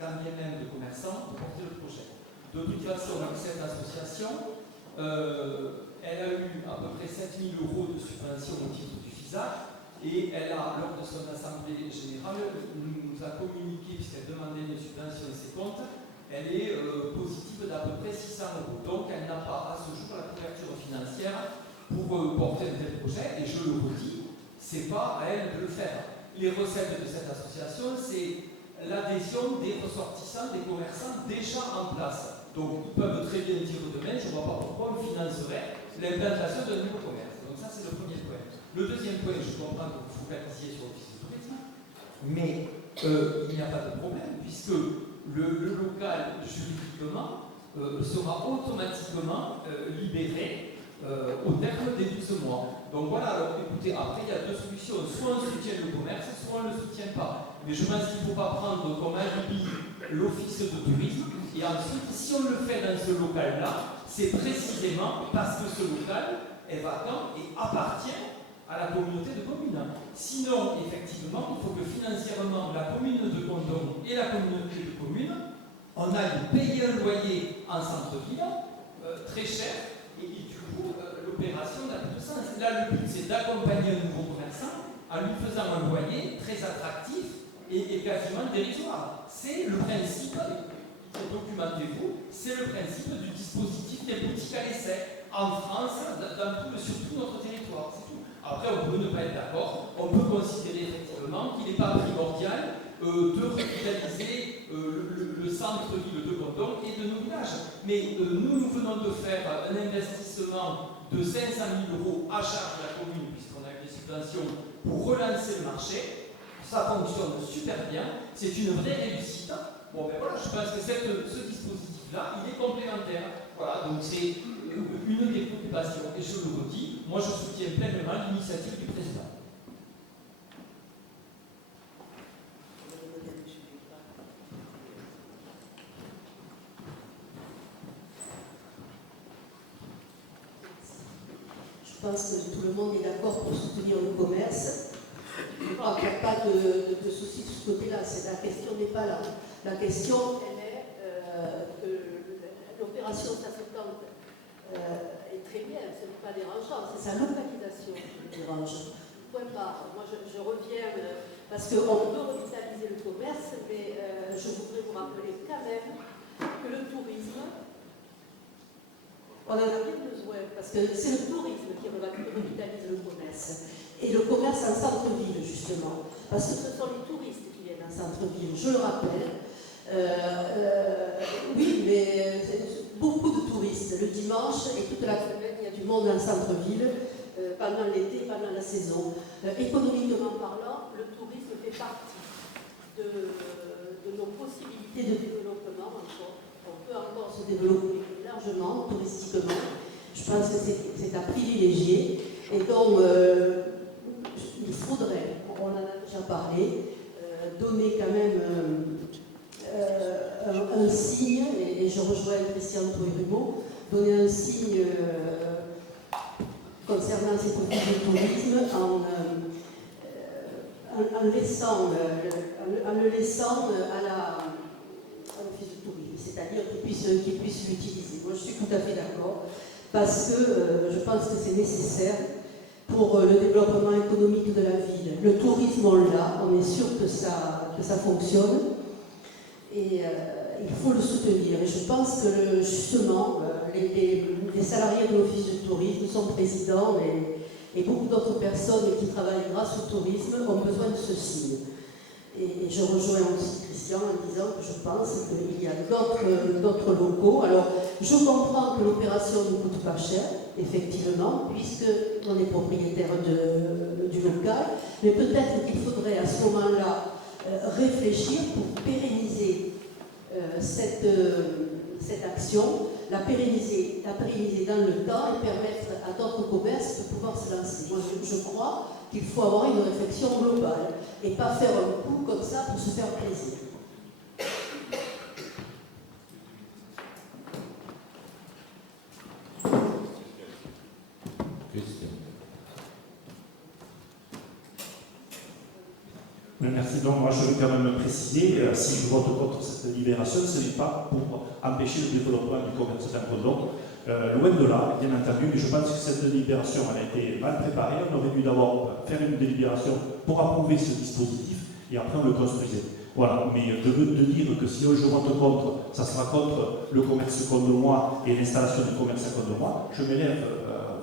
quand bien même de commerçants, de porter le projet. De toute façon, cette association, elle a eu à peu près 7 000 € de subvention au titre du FISAC, et elle a, lors de son assemblée générale, nous a communiqué, puisqu'elle demandait une subvention à ses comptes, elle est positive d'à peu près 600 €. Donc elle n'a pas à ce jour la couverture financière pour porter un tel projet. Et je le redis, ce n'est pas à elle de le faire. Les recettes de cette association, c'est l'adhésion des ressortissants, des commerçants déjà en place. Donc ils peuvent très bien dire demain, je ne vois pas pourquoi on financerait l'implantation d'un nouveau commerce. Donc ça c'est le premier point. Le deuxième point, je comprends que vous focalisiez sur l'office de tourisme, mais il n'y a pas de problème puisque le local juridiquement sera automatiquement libéré au terme des 12 mois. Donc voilà, alors écoutez, après il y a deux solutions, soit on soutient le commerce, soit on ne le soutient pas. Mais je pense qu'il ne faut pas prendre comme alibi l'office de tourisme, et ensuite si on le fait dans ce local-là, c'est précisément parce que ce local est vacant et appartient à la communauté de communes. Sinon, effectivement, il faut que financièrement la commune de Condom et la communauté de communes, on aille payer un loyer en centre-ville, très cher, et du coup, l'opération n'a plus de sens. Là, le but, c'est d'accompagner un nouveau commerçant en lui faisant un loyer très attractif et quasiment dérisoire. C'est le principe, documentez-vous, c'est le principe du dispositif des boutiques à l'essai en France, sur tout notre territoire. C'est tout. Après, on peut ne pas être d'accord, on peut considérer effectivement qu'il n'est pas primordial de revitaliser le centre-ville de Condom et de nos villages. Mais nous venons de faire un investissement de 500 000 € à charge de la commune, puisqu'on a eu des subventions pour relancer le marché. Ça fonctionne super bien, c'est une vraie réussite. Bon, ben voilà, je pense que ce dispositif-là, il est complémentaire. Voilà, donc c'est une des préoccupations. Et je le redis, moi je soutiens pleinement l'initiative du président. Je pense que tout le monde est d'accord pour soutenir le commerce. Je crois qu'il n'y a pas de souci de ce côté-là. La question n'est pas là. La question, elle est que l'opération staffante est très bien, ce n'est pas dérangeant, c'est sa localisation qui me dérange. Point barre. Moi, je reviens parce qu'on veut revitaliser le commerce, mais je voudrais vous rappeler quand même que le tourisme, on en a bien besoin, parce que c'est le tourisme qui revitalise le commerce. Et le commerce en centre-ville, justement. Parce que ce sont les touristes qui viennent en centre-ville, je le rappelle. Oui, mais beaucoup de touristes. Le dimanche et toute la semaine, il y a du monde en centre-ville, pendant l'été, pendant la saison. Économiquement parlant, le tourisme fait partie de nos possibilités de développement encore. On peut encore se développer largement, touristiquement. Je pense que c'est à privilégier. Et donc, il faudrait, on en a déjà parlé, donner quand même un signe, et je rejoins Christian Trouille-Rumeau, donner un signe concernant ces politiques de tourisme en le laissant à l'office de tourisme, c'est-à-dire qu'il puisse l'utiliser. Moi, je suis tout à fait d'accord, parce que je pense que c'est nécessaire pour le développement économique de la ville. Le tourisme, on l'a, on est sûr que ça fonctionne, et il faut le soutenir. Et je pense que justement, les salariés de l'office du tourisme, son président et beaucoup d'autres personnes qui travaillent grâce au tourisme ont besoin de ce signe. Et je rejoins aussi Christian en disant que je pense qu'il y a d'autres locaux. Alors, je comprends que l'opération ne coûte pas cher, effectivement, puisqu'on est propriétaire du local, mais peut-être qu'il faudrait à ce moment-là réfléchir pour pérenniser cette action, la pérenniser dans le temps et permettre à d'autres commerces de pouvoir se lancer. Moi, je crois qu'il faut avoir une réflexion globale et pas faire un coup comme ça pour se faire plaisir. Christian. Oui, merci. Donc, moi, je veux quand même préciser, si je vote contre cette libération, ce n'est pas pour empêcher le développement du commerce d'Ancodon. Loin de là, bien entendu, mais je pense que cette délibération elle a été mal préparée. On aurait dû d'abord faire une délibération pour approuver ce dispositif et après on le construisait. Voilà, mais de dire que si je vote contre, ça sera contre le commerce contre moi et l'installation du commerce contre moi, je m'élève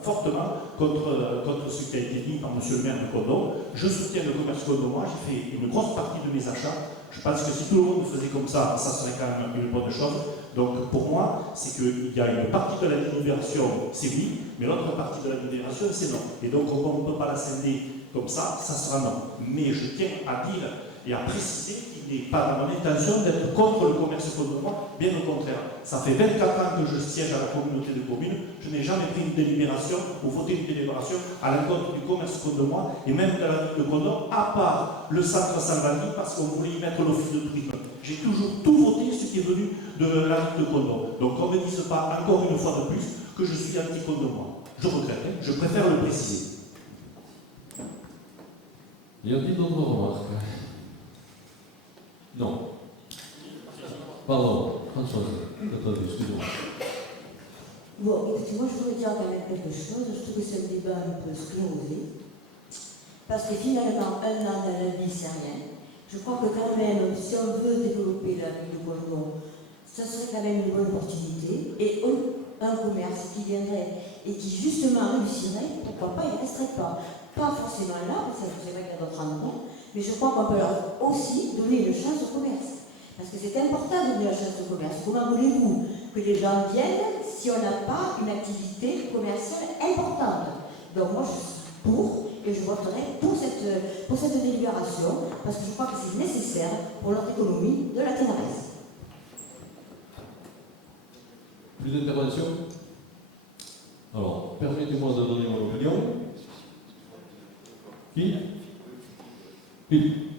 fortement contre ce qui a été dit par M. le maire de Condom. Je soutiens le commerce contre moi, j'ai fait une grosse partie de mes achats. Je pense que si tout le monde faisait comme ça serait quand même une bonne chose. Donc pour moi, c'est qu'il y a une partie de la délibération, c'est oui, mais l'autre partie de la délibération, c'est non. Et donc on ne peut pas la scinder comme ça sera non. Mais je tiens à dire et à préciser qu'il n'est pas dans mon intention d'être contre le commerce contre moi, bien au contraire. Ça fait 24 ans que je siège à la communauté de communes, je n'ai jamais pris une délibération ou voté une délibération à l'encontre du commerce contre moi, et même de la ville de Condom, à part le centre Salvani, parce qu'on voulait y mettre l'office de tourisme. J'ai toujours tout voté ce qui est venu de la ville de Condom. Donc on ne me dise pas encore une fois de plus que je suis anti-condomois. Je regrette, je préfère le préciser. Y a-t-il d'autres remarques? Non. Pardon, Françoise, excusez-moi. Bon, moi je voudrais dire quand même quelque chose. Je trouve que c'est un débat un peu sclérosé. Parce que finalement, un an dans la vie, c'est rien. Je crois que quand même, si on veut développer la ville de Condom, ça serait quand même une bonne opportunité. Et un commerce qui viendrait et qui justement réussirait, pourquoi pas, il ne resterait pas. Pas forcément là, parce que c'est vrai qu'il y a d'autres endroits, mais je crois qu'on peut leur aussi donner une chance au commerce. Parce que c'est important de donner une chance au commerce. Comment voulez-vous que les gens viennent si on n'a pas une activité commerciale importante? Donc moi je suis pour, et je voterai pour cette délibération parce que je crois que c'est nécessaire pour notre économie de la Ténarèse. Plus d'interventions? Alors, permettez-moi de donner mon opinion. Qui? Philippe.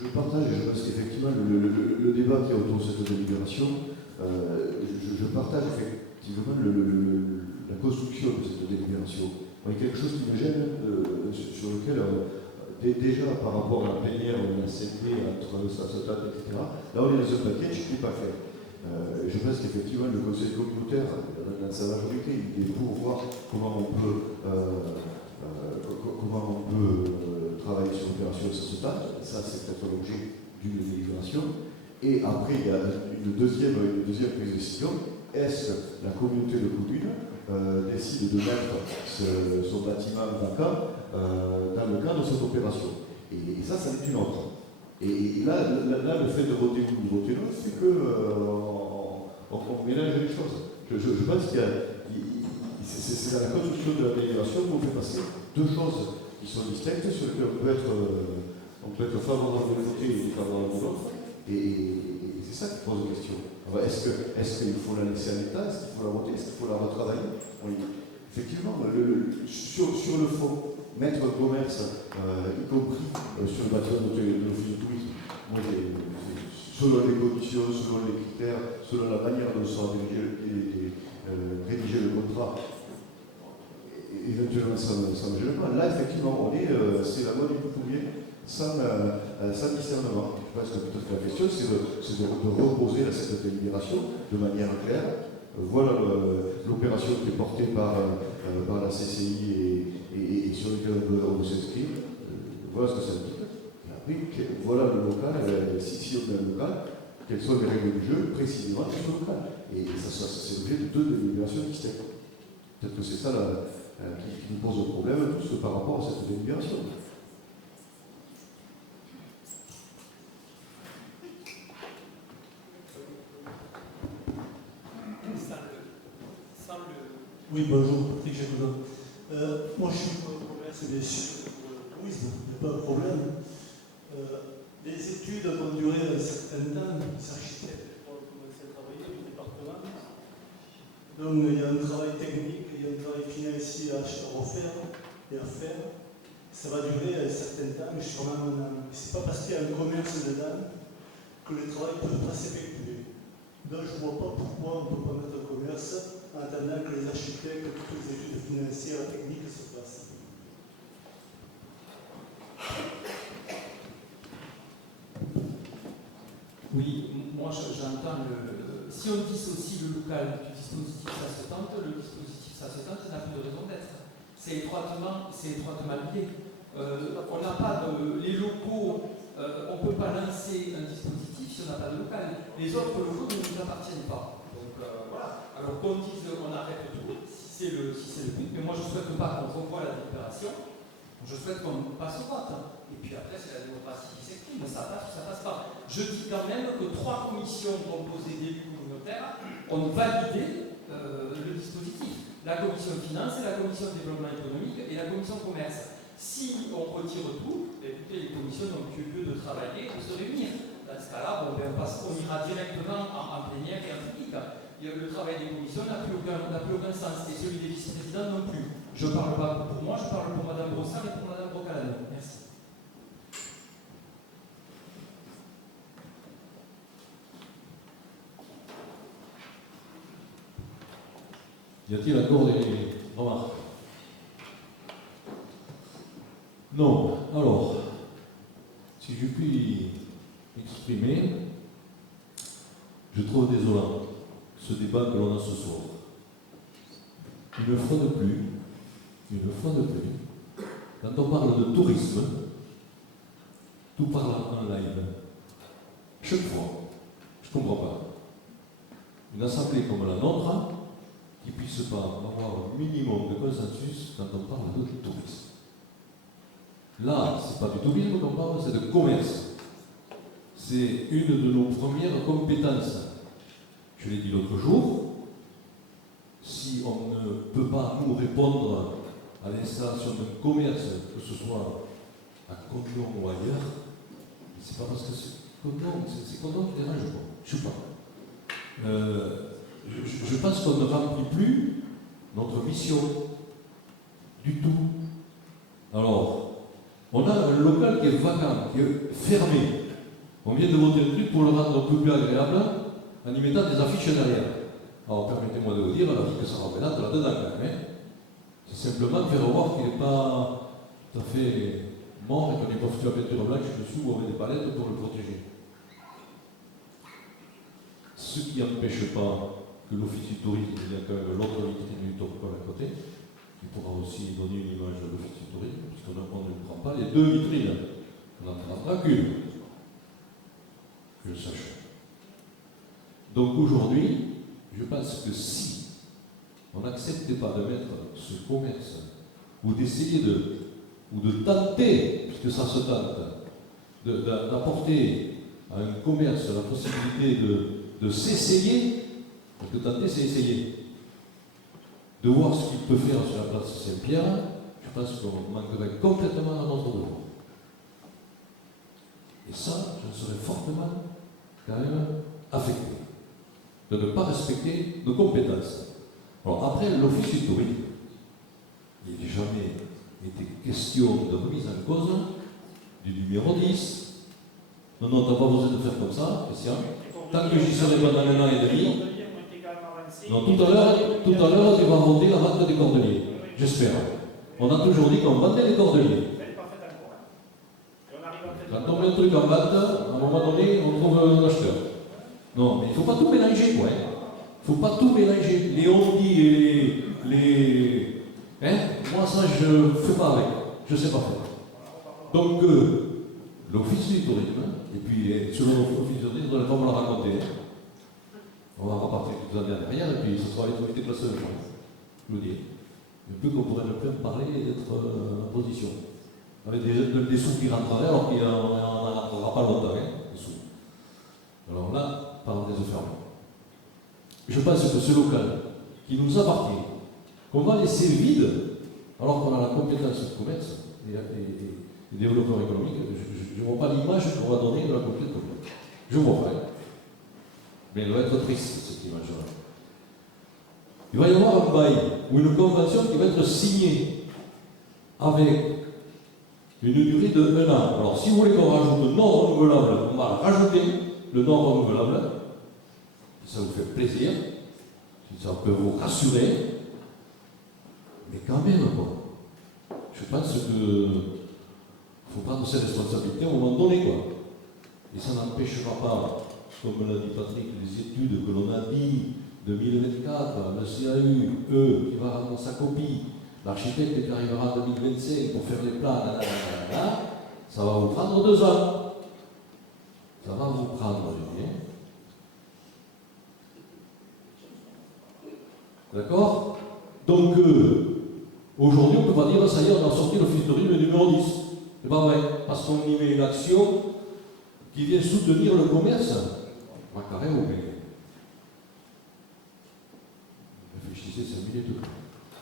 Je partage, je pense qu'effectivement, le débat qui est autour de cette délibération, je partage effectivement la construction de cette délibération. Il y a quelque chose qui me gêne, sur lequel, déjà par rapport à la plénière, on a cédé entre Sassata, etc. Là, on est dans un package qui n'est pas fait. Je pense qu'effectivement, le conseil communautaire, dans sa majorité, il est pour voir comment on peut travailler sur l'opération Sassata. Ça, c'est peut-être l'objet d'une délibération. Et après, il y a une deuxième prise de décision. Est-ce que la communauté de communes décide de mettre son bâtiment vacant dans le cadre de cette opération? Et ça est une autre. Et là, le fait de voter oui ou de voter non, c'est qu'on mélange les choses. Je pense que c'est dans la construction de la délibération qu'on fait passer deux choses qui sont distinctes, sur lesquelles on peut être favorable d'un côté et défavorable de l'autre. Et c'est ça qui pose question. Est-ce qu'il faut la laisser à l'État? Est-ce qu'il faut la voter? Est-ce qu'il faut la retravailler? Oui. Effectivement, sur le fond, mettre un commerce, y compris sur le bâtiment de l'office de tourisme, selon les conditions, selon les critères, selon la manière dont sera rédigé le contrat, éventuellement ça ne gêne pas. Là, effectivement, c'est la loi du couturier sans discernement. Je pense que peut-être la question, c'est de reposer cette délibération de manière claire. Voilà l'opération qui est portée par la CCI et sur laquelle on s'inscrit. Voilà ce que ça dit. Et après, voilà le local, si on a un local, quelles sont les règles du jeu précisément sur le local. Et ça c'est l'objet de deux délibérations distinctes. Peut-être que c'est ça qui nous pose un problème tous par rapport à cette délibération. Oui, bonjour, Patrick Jacoudin. Moi, je suis pour le commerce et bien sûr pour le tourisme, il n'y a pas de problème. Les études vont durer un certain temps, les architectes vont commencer à travailler, le département. Donc, il y a un travail technique, il y a un travail financier à refaire et à faire. Ça va durer un certain temps, mais sûrement un an. Ce n'est pas parce qu'il y a un commerce dedans que le travail peut pas s'effectuer. Donc, je ne vois pas pourquoi on ne peut pas mettre un commerce en attendant que les architectes, toutes les études financières, techniques se fassent. Oui, moi j'entends si on dissocie le local du dispositif SACE30, le dispositif SACE30 n'a plus de raison d'être. C'est étroitement lié. On n'a pas les locaux, on ne peut pas lancer un dispositif si on n'a pas de local. Les autres locaux ne nous appartiennent pas. Donc voilà. Alors qu'on dise on arrête tout, si c'est le but, mais moi je ne souhaite pas qu'on revoie la délibération, je souhaite qu'on passe au vote. Et puis après c'est la démocratie qui s'exprime, ça passe ou ça passe pas. Je dis quand même que 3 commissions composées d'élus communautaires ont validé le dispositif. La commission finance, la commission développement économique et la commission commerce. Si on retire tout, écoutez, les commissions n'ont plus lieu de travailler ou de se réunir. Dans ce cas-là, on ira directement en plénière et en public. Le travail des commissions n'a plus aucun sens, et celui des vice-présidents non plus. Je ne parle pas pour moi, je parle pour Mme Brossard et pour Mme Brocalano. Merci. Y a-t-il encore des remarques? Non. Alors, si je puis m'exprimer, je trouve désolant ce débat que l'on a ce soir. Une fois de plus, quand on parle de tourisme, tout parle en live. Chaque fois, je ne comprends pas. Une assemblée comme la nôtre, qui ne puisse pas avoir un minimum de consensus quand on parle de tourisme. Là, ce n'est pas du tourisme qu'on parle, c'est de commerce. C'est une de nos premières compétences. Je l'ai dit l'autre jour, si si on ne peut pas nous répondre à l'installation d'un commerce, que ce soit à Condon ou ailleurs, c'est pas parce que c'est Condon, c'est Condon qui dérange, quoi. Je sais pas. Je pense qu'on ne remplit plus notre mission du tout. Alors, on a un local qui est vacant, qui est fermé. On vient de voter un truc pour le rendre un peu plus agréable en y mettant des affiches derrière. Alors, permettez-moi de vous dire, la vie que ça représente là-dedans quand même. C'est simplement faire voir qu'il n'est pas tout à fait mort et qu'on n'est pas foutu la peinture blanche dessus ou avec des palettes pour le protéger. Ce qui n'empêche pas que l'office du tourisme, il y a quand même l'autre vitrine du top à côté, qui pourra aussi donner une image de l'office du tourisme, puisqu'on ne prend pas les deux vitrines. On n'en prendra qu'une, que je sache. Donc aujourd'hui, je pense que si on n'acceptait pas de mettre ce commerce, ou d'essayer ou de tenter, puisque ça se tente, d'apporter à un commerce la possibilité de s'essayer, parce que tenter c'est essayer, de voir ce qu'il peut faire sur la place Saint-Pierre, je pense qu'on manquerait complètement à notre devoir. Et ça, je serais fortement quand même affecté de ne pas respecter nos compétences. Alors après, l'office du tourisme, il n'a jamais été question de remise en cause du numéro 10. Non, tu n'as pas besoin de faire comme ça, Christian. Tant que j'y serai pas dans un an et demi. Non, tout à l'heure, tu vas voter la vente des cordeliers. J'espère. On a toujours dit qu'on vendait les cordeliers. Quand on met un truc en vente, à un moment donné, on trouve un acheteur. Non, mais il ne faut pas tout mélanger, quoi. Il ne faut pas tout mélanger. Les ondis et les... Hein? Moi, ça, je ne fais pas avec. Je ne sais pas faire. Donc, l'office du tourisme, et puis selon l'office du tourisme, on ne va pas me la raconter. On va repartir toutes les années derrière, et puis ce sera les autorités placées de France. Je vous dis. Un peu qu'on pourrait ne plus en parler et d'être en position. Avec des sous qui rentreraient, alors qu'il n'en aura pas longtemps, hein, des sous. Alors là, parenthèse fermée. Je pense que ce local qui nous appartient, qu'on va laisser vide, alors qu'on a la compétence de commerce et développement économique, je ne vois pas l'image qu'on va donner de la complète commerce. Je vois pas. Mais elle va être triste, cette image-là. Il va y avoir un bail ou une convention qui va être signée avec une durée de 1 an. Alors, si vous voulez qu'on rajoute non renouvelable, on va rajouter le non renouvelable. Si ça vous fait plaisir, si ça peut vous rassurer. Mais quand même, quoi. Je pense qu'il faut prendre ses responsabilités à un moment donné, quoi. Et ça n'empêchera pas, comme l'a dit Patrick, les études que l'on a dit 2024, le CAU, qui va rendre sa copie, l'architecte qui arrivera en 2025 pour faire les plans, ça va vous prendre 2 ans. Ça va vous prendre, je dis. D'accord? Donc, aujourd'hui, on ne peut pas dire, ça y est, on a sorti l'office de tourisme numéro 10. C'est pas vrai, parce qu'on y met une action qui vient soutenir le commerce. Pas carré ou bien. Réfléchissez 5 minutes.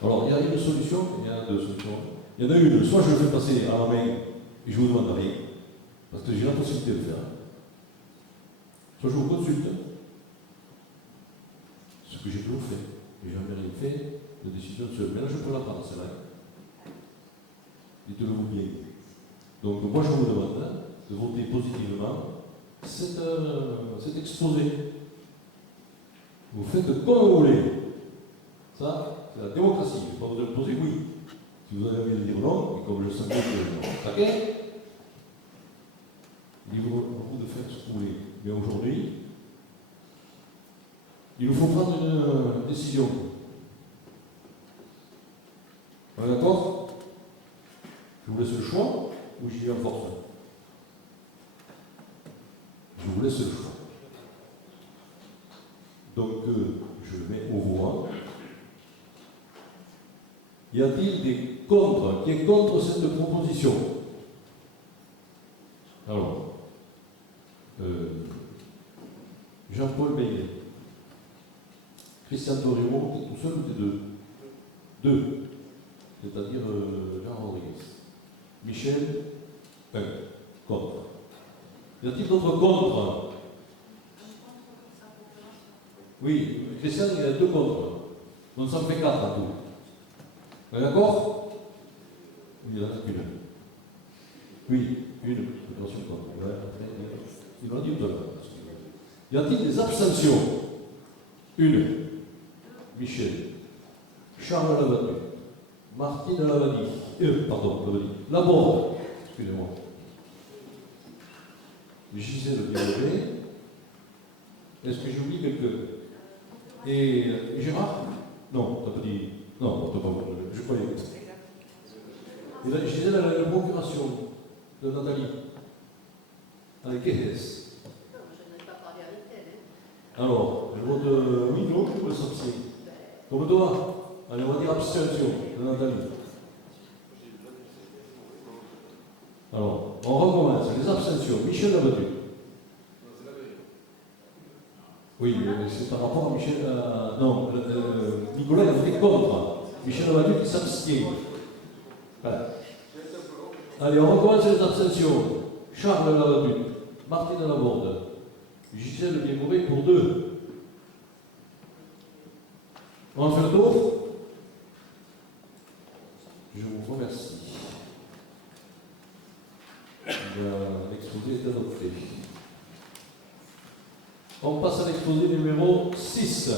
Alors, il y a une solution, il y a 2 solutions. Il y en a une, soit je le fais passer à la main et je vous demande rien, parce que j'ai la possibilité de le faire. Soit je vous consulte, ce que j'ai toujours fait. J'ai jamais rien fait de décision seule. Mais là, je peux la prendre, c'est vrai. Dites-le-vous bien. Donc, moi, je vous demande de voter positivement cet exposé. Vous faites comme vous voulez. Ça, c'est la démocratie. Je ne vais pas vous imposer oui. Si vous avez envie de dire non, et comme je sens que c'est taquet, libre à vous de faire ce que vous voulez. Mais aujourd'hui, il nous faut prendre une décision. On est d'accord? Je vous laisse le choix ou j'y vais en force? Je vous laisse le choix. Donc, je le mets aux voix. Y a-t-il des contre? Qui est contre cette proposition? Alors, Jean-Paul Baillet. Christian Torimo, t'es tout seul ou t'es deux? Deux. C'est-à-dire Jean Rodriguez. Michel, un. Contre. Y a-t-il d'autres contre? Oui, Christian, il y a deux contre. Donc ça en fait 4 en tout. Vous êtes d'accord? Oui, il y en a qu'une. Oui, une. Attention, il va dire tout à l'heure. Y a-t-il des abstentions? Une. Michel. Charles Lavadu. Martine Lavadi. Lavadi. Laborde. Excusez-moi. Gisèle Biolay. Est-ce que j'oublie quelqu'un? Et Gérard? Non, t'as pas dit. Non, t'as pas voulu. Je croyais. Et là, Gisèle, elle a une procuration de Nathalie. Avec Kéhes. Non, je n'ai pas parlé avec elle. Hein. Alors, je vote oui, non, ou le s'abstient. Comme toi. Allez, on va dire abstention de Nathalie. Alors, on recommence. Les abstentions. Michel Lavadu. Oui, c'est par rapport à Michel. Non, Nicolas il a voté contre. Michel Lavadu qui s'abstient. Voilà. Allez, on recommence les abstentions. Charles Lavadu. Martine Laborde. Gisèle Bienmouret pour 2. On fait le tour. Je vous remercie. L'exposé est adopté. On passe à l'exposé numéro 6.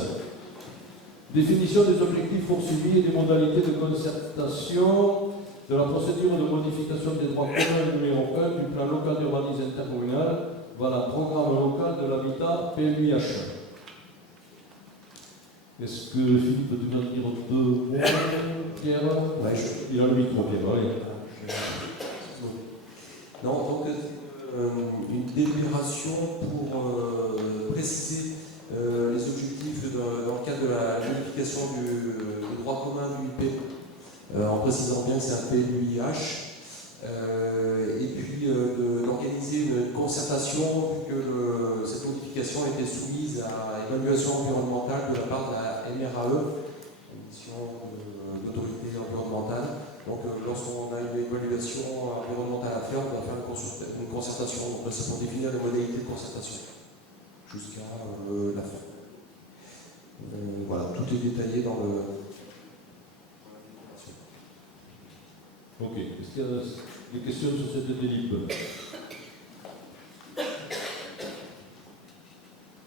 Définition des objectifs poursuivis et des modalités de concertation de la procédure de modification des droits communs numéro 1 du plan local d'urbanisme intercommunal. Voilà, programme local de l'habitat PLUIH. Est-ce que Philippe peut nous en dire 2 mots? Pierre? Ouais, il a le micro, Pierre, allez. Non, donc une délibération pour préciser les objectifs dans le cadre de la modification du droit commun du IP, en précisant bien que c'est un PLUIH, et puis d'organiser une concertation, puisque cette modification a été soumise à évaluation environnementale de la part de la MRAE, la mission d'autorité environnementale. Donc lorsqu'on a une évaluation environnementale à faire, on va faire une concertation. Donc c'est pour définir les modalités de concertation jusqu'à la fin. Voilà, tout est détaillé dans le... Ok. Est-ce qu'il y a des questions sur cette délib? De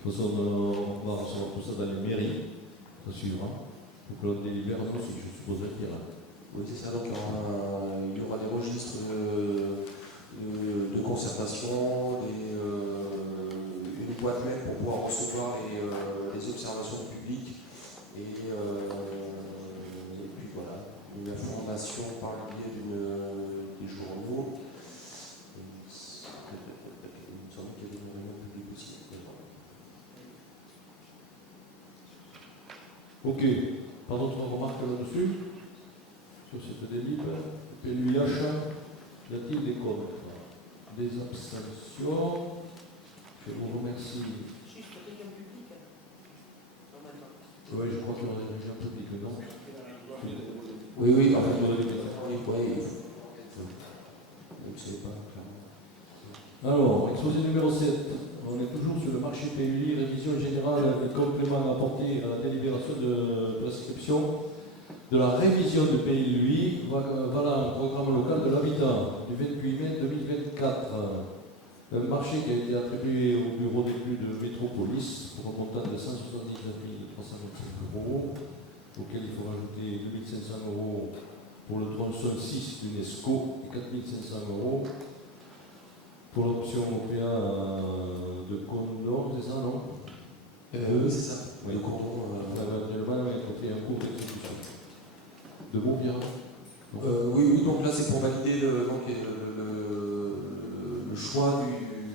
toute façon, on va recevoir tout ça dans les mairies. Ça suivra. Pour que l'on délibère, ce que je suppose dire. Oui, c'est ça. Donc il y aura des registres de concertation, une boîte mail pour pouvoir recevoir les observations publiques et puis voilà, une information par le biais des journaux. Il me semble qu'il y a des réunions publiques aussi. Ok. Pas d'autres remarques là-dessus? Sur cette délib, PLUIH, y a-t-il des contre? Des abstentions? Je vous remercie. Juste réunion publique, normalement. Oui, je crois qu'il y aura des réunions publiques, non? Oui, en fait, oui. Je ne sais pas. Alors, exposé numéro 7. On est toujours sur le marché PUI, révision générale et complément apporté à la délibération de prescription de la révision du PLUI. Voilà un programme local de l'habitat du 28 mai 2024. Un marché qui a été attribué au bureau d'études de Métropolis pour un montant de 179 325 €, auquel il faut rajouter 2 500 € pour le tronçon 6 d'UNESCO et 4 500 € pour l'option OPA de Condon, c'est ça, non? Oui, c'est ça. Oui, le Condon. Ça va actuellement être fait un cours d'exécution. De mots, Pierre? Oui, donc là c'est pour valider le choix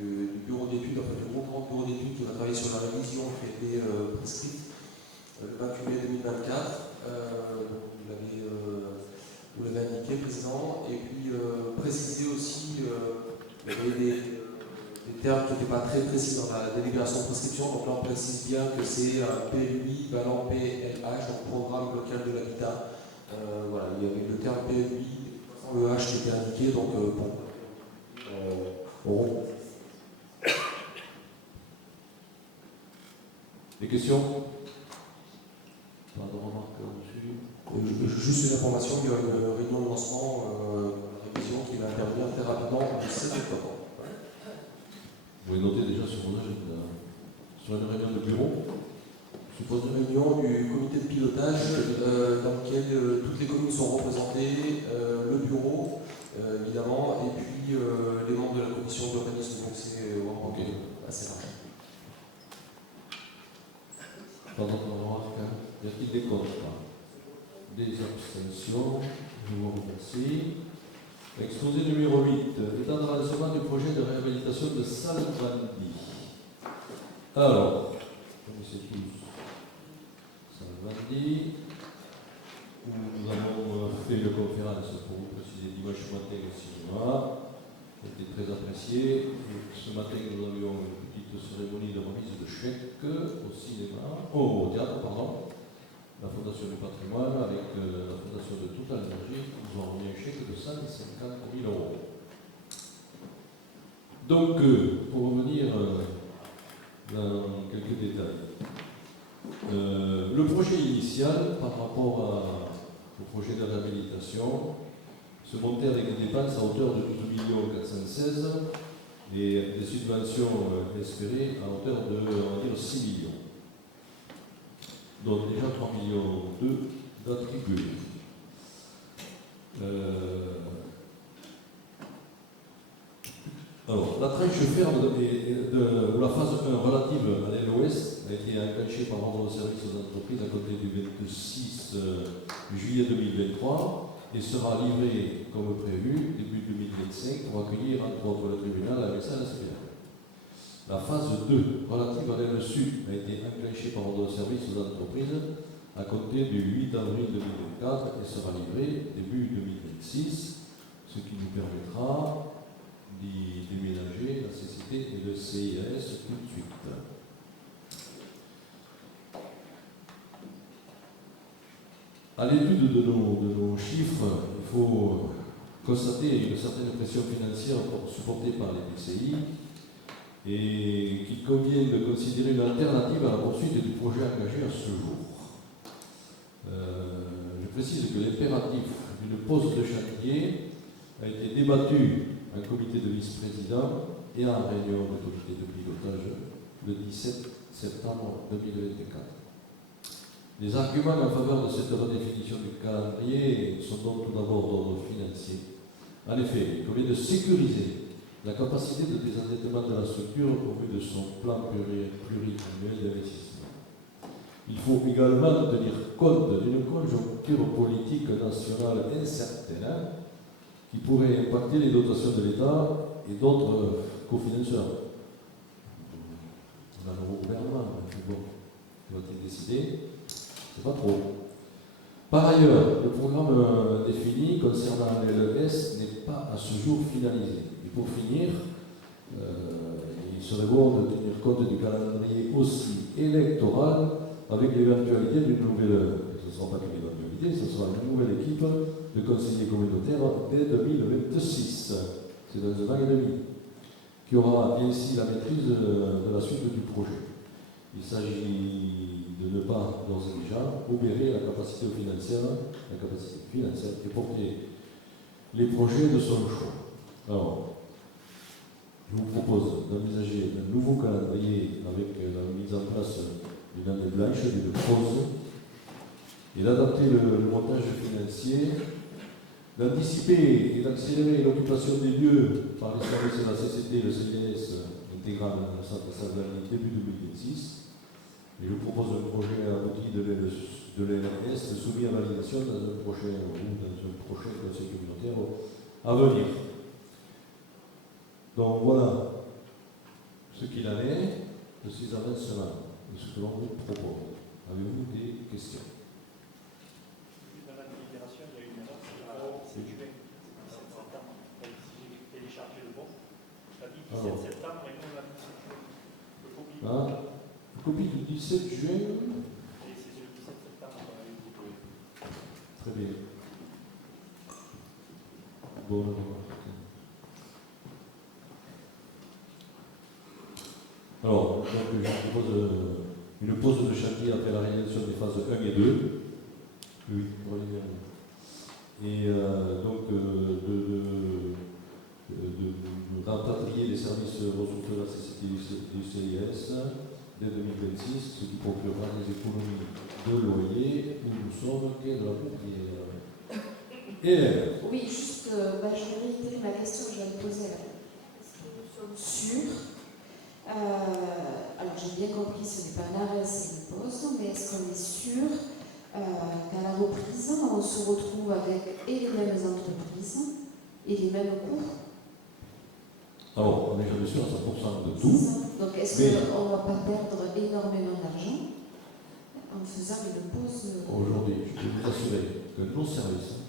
du bureau d'études, enfin du groupe grand bureau d'études qui va travailler sur la révision qui a été prescrite le 28 mai 2024. Vous l'avez indiqué, Président, et puis préciser aussi, il y avait des termes qui n'étaient pas très précis dans la délibération de prescription. Donc là, on précise bien que c'est un PLUI valant PLH, donc Programme Local de l'Habitat. Voilà, il y avait le terme PLUI, le H qui était indiqué, donc bon. Des questions? Pas de remarques là-dessus. Juste une information, il y a une réunion de lancement, révision qui va intervenir très rapidement le 7 octobre. Vous pouvez noter déjà sur mon agenda. Sur une réunion de bureau. Je suppose une réunion du comité de pilotage dans lequel toutes les communes sont représentées, le bureau évidemment, et puis les membres de la commission d'urbanisme. Donc c'est vraiment assez large. Pas d'autres remarques? Y a-t-il des contre? Des abstentions? Je vous remercie. Exposé numéro 8. État d'avancement du projet de réhabilitation de Salvandi. Alors, connaissez tous Salvandi, où nous avons fait une conférence pour vous préciser dimanche matin au cinéma. Ça a été très apprécié. Ce matin, nous avions une petite cérémonie de remise de chèques au cinéma, au théâtre, pardon. La Fondation du patrimoine avec la Fondation de Total Énergie qui nous ont remis un chèque de 150 000 €. Donc, pour revenir dans quelques détails, le projet initial par rapport au projet de réhabilitation se montait avec des dépenses à hauteur de 12 416 000 et des subventions espérées à hauteur de, on va dire, 6 millions. Donc déjà 3,2 millions d'attribués. Alors, la tranche ferme de la phase 1 relative à l'LOS a été enclenchée par ordre de service aux entreprises à compter du 26 juillet 2023 et sera livrée comme prévu début 2025 pour accueillir entre autres le tribunal, la MSA et la CPR. La phase 2 relative à l'LSU a été enclenchée par ordre de service aux entreprises à compter du 8 avril 2024 et sera livrée début 2026, ce qui nous permettra d'y déménager la CCT et le CIS tout de suite. À l'étude de nos chiffres, il faut constater une certaine pression financière supportée par les PCI et qu'il convient de considérer une alternative à la poursuite du projet engagé à ce jour. Je précise que l'impératif d'une pause de chantier a été débattu en comité de vice-président et en réunion de comité de pilotage le 17 septembre 2024. Les arguments en faveur de cette redéfinition du calendrier sont donc tout d'abord d'ordre financier. En effet, il convient de sécuriser la capacité de désendettement de la structure au vu de son plan pluriannuel d'investissement. Il faut également tenir compte d'une conjoncture politique nationale incertaine qui pourrait impacter les dotations de l'État et d'autres cofinanceurs. On a le nouveau gouvernement, mais bon, qui va-t-il décider? C'est pas trop. Par ailleurs, le programme défini concernant l'LES n'est pas à ce jour finalisé. Et pour finir, il serait bon de tenir compte du calendrier aussi électoral avec l'éventualité d'une nouvelle, ce ne sera pas une éventualité, ce sera une nouvelle équipe de conseillers communautaires dès 2026. C'est dans un an et demi, qui aura ainsi la maîtrise de la suite du projet. Il s'agit de ne pas, d'ores et déjà, obérer la capacité financière et porter les projets de son choix. Alors, je vous propose d'envisager un nouveau calendrier avec la mise en place d'une année blanche, d'une pause, et d'adapter le montage financier, d'anticiper et d'accélérer l'occupation des lieux par les services de la CCT et le CNS intégrant le centre de Salvani début 2026. Et je propose un projet abouti de l'LRS soumis à validation dans un prochain conseil communautaire à venir. Donc voilà ce qu'il en est de ces avancements et ce que l'on vous propose. Avez-vous des questions? Dans la délibération, il y a une erreur, c'est juin, 17 septembre. Si j'ai téléchargé le bon, ça dit 17 septembre et copie du 17 juin. Et c'est le 17 septembre. Très bien. Bon, alors, donc, je propose une pause de chantier après la réalisation des phases 1 et 2. Oui, et donc de rapatrier les services ressources de la CCT du CIS dès 2026, ce qui procurera des économies de loyer où nous sommes quai de la Poudrière. Et Oui, juste, je vais réitérer ma question que j'avais posée. Est-ce que nous sommes sûrs alors j'ai bien compris, ce n'est pas un arrêt, c'est une pause, mais est-ce qu'on est sûr qu'à la reprise, on se retrouve avec et les mêmes entreprises et les mêmes coûts? alors, on n'est jamais sûr à 100% de tout. Donc est-ce qu'on ne va pas perdre énormément d'argent en faisant une pause? Aujourd'hui, je peux vous assurer que nos services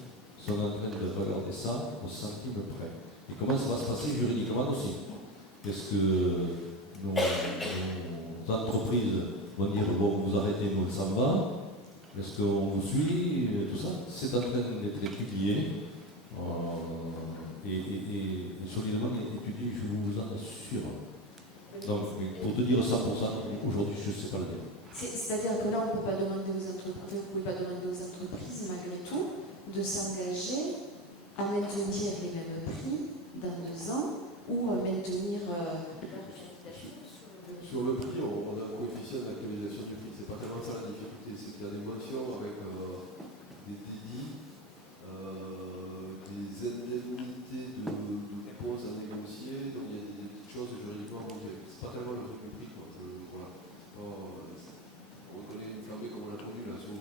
sont en train de regarder ça au centime près. Et comment ça va se passer juridiquement aussi? Est-ce que nos entreprises vont dire bon, vous arrêtez, nous, ça va? Est-ce qu'on vous suit? Tout ça, c'est en train d'être étudié et solidement étudié, je vous en assure. Donc, pour te dire 100%, aujourd'hui, je ne sais pas le dire. C'est-à-dire que là, on ne peut pas demander aux entreprises, vous ne pouvez pas demander aux entreprises, malgré tout, de s'engager à maintenir les mêmes prix dans 2 ans ou à maintenir. Sur le prix, on a un coefficient d'actualisation du prix. C'est pas tellement ça la difficulté, c'est qu'il y a des mentions avec des dédits, des indemnités de pause à négocier, donc il y a des petites choses juridiquement à manger. C'est pas tellement le truc du prix, quoi. Voilà. On reconnaît une flambée comme on l'a connu là sous